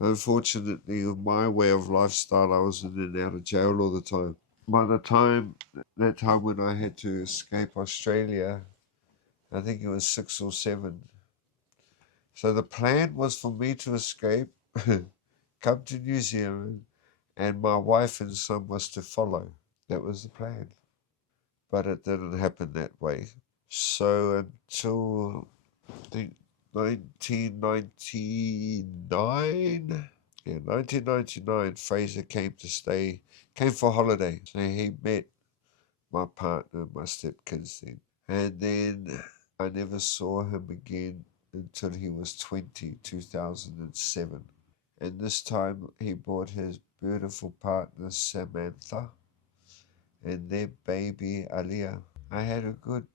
Unfortunately, with my way of lifestyle, I was in and out of jail all the time. By the time, that time when I had to escape Australia, I think it was 6 or 7. So the plan was for me to escape, come to New Zealand, and my wife and son was to follow. That was the plan. But it didn't happen that way. So until I think 1999, 1999, Fraser came for holiday. So he met my partner, my stepkids then. And then I never saw him again until he was 20, 2007. And this time he brought his beautiful partner, Samantha, and their baby, Alia. I had a good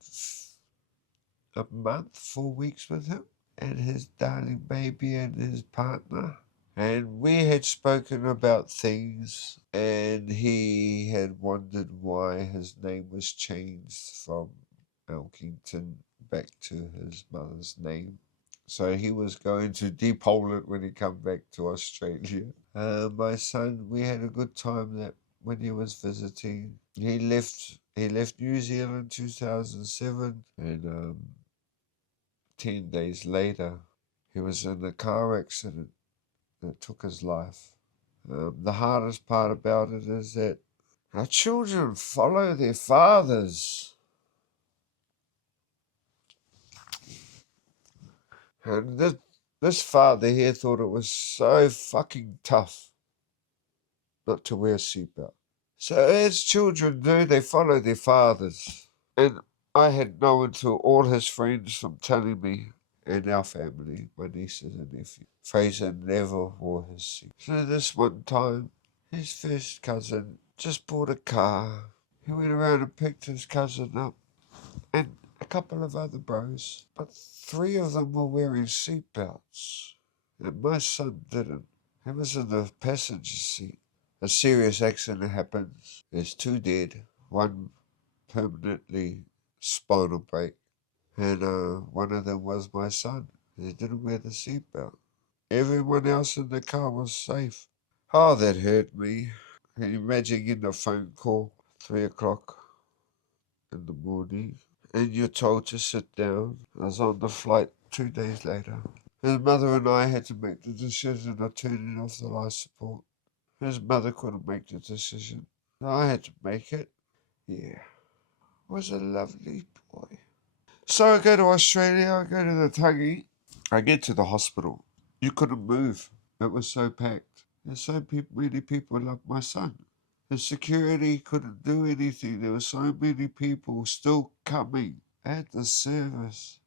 a month, 4 weeks with him, and his darling baby and his partner. And we had spoken about things, and he had wondered why his name was changed from Elkington back to his mother's name. So he was going to depole it when he come back to Australia. My son, we had a good time that when he was visiting. He left New Zealand 2007, and 10 days later, he was in a car accident that took his life. The hardest part about it is that our children follow their fathers. And this father here thought it was so fucking tough not to wear a seatbelt. So as children do, they follow their fathers. And I had known to all his friends from telling me, and our family, my nieces and nephews, Fraser never wore his seat. So this one time, his first cousin just bought a car. He went around and picked his cousin up, and a couple of other bros, but 3 of them were wearing seatbelts, and my son didn't. He was in the passenger seat. A serious accident happens. There's 2 dead, 1 permanently spinal break, and one of them was my son. He didn't wear the seatbelt. Everyone else in the car was safe. Oh, that hurt me. Can you imagine getting a phone call 3 o'clock in the morning, and you're told to sit down? I was on the flight 2 days later. His mother and I had to make the decision of turning off the life support. His mother couldn't make the decision. I had to make it. Yeah. Was a lovely boy. So I go to Australia, I go to the Tangi. I get to the hospital. You couldn't move. It was so packed. There's so many people like my son. The security couldn't do anything. There were so many people still coming at the service.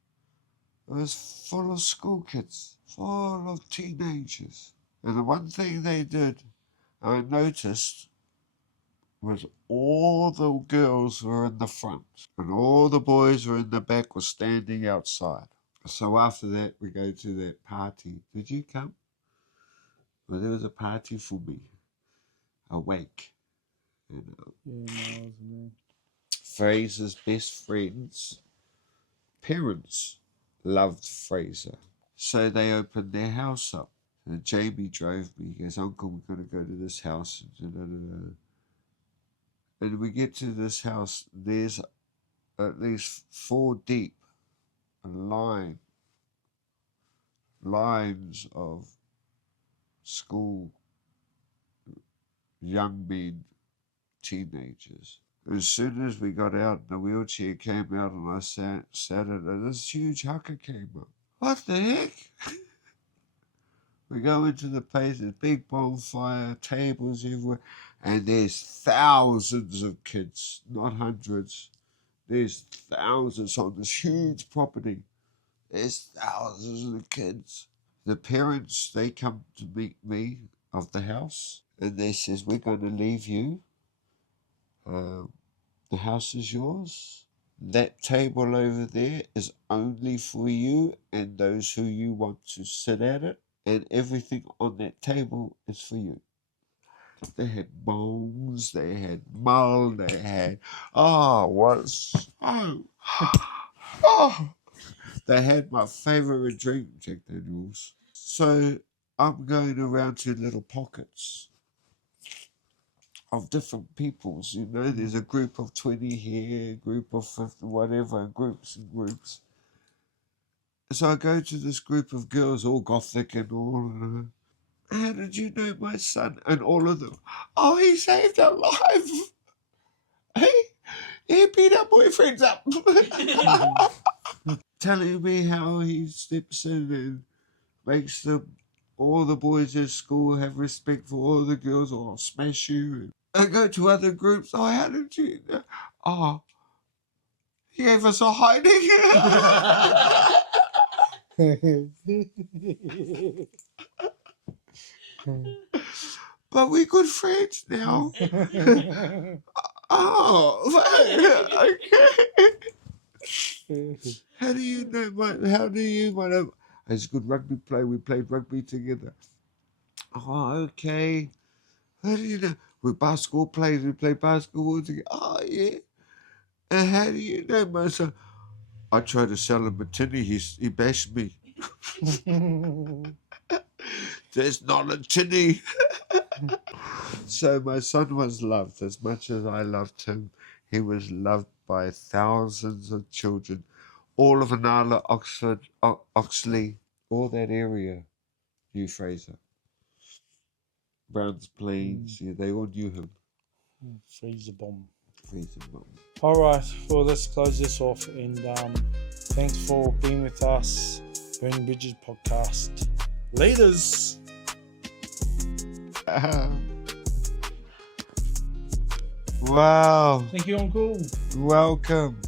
It was full of school kids, full of teenagers. And the one thing they did, I noticed, was all the girls were in the front and all the boys were in the back, were standing outside. So after that, we go to that party. Did you come? Well, there was a party for me, a wake. And yeah, no, I wasn't there. Fraser's best friends' parents loved Fraser. So they opened their house up. And Jamie drove me. He goes, Uncle, we're going to go to this house. And we get to this house. There's at least 4 deep, a line lines of school young men, teenagers. As soon as we got out, the wheelchair came out and I sat it, and this huge haka came up. What the heck? We go into the place, there's big bonfire, tables everywhere, and there's thousands of kids, not hundreds. There's thousands on this huge property. There's thousands of kids. The parents, they come to meet me of the house, and they says, we're going to leave you. The house is yours. That table over there is only for you and those who you want to sit at it, and everything on that table is for you. They had bongs, they had mull, they had, they had my favourite drink, Jack Daniels. So I'm going around to little pockets of different peoples, you know, there's a group of 20 here, a group of 50, whatever, groups and groups. So I go to this group of girls, all gothic and all, how did you know my son? And all of them, oh, he saved our life. He beat our boyfriends up. Telling me how he steps in and makes all the boys at school have respect for all the girls, or I'll smash you. I go to other groups, oh, how did you know? Oh, he gave us a hiding. But we're good friends now. Oh, okay. How do you know it's a good rugby player, we played rugby together. Oh, okay. How do you know? We're basketball players, we play basketball together. Oh, yeah. And how do you know my son? I tried to sell him a tinny, he bashed me. There's not a tinny. So my son was loved as much as I loved him. He was loved by thousands of children, all of Inala, Oxford, Oxley, all that area, New Fraser, Browns Plains, yeah, they all knew him. Freezer bomb. Freezer bomb. All right, well, let's close this off, and thanks for being with us. Burning Bridges podcast. Leaders. Wow. Thank you, Uncle. Welcome.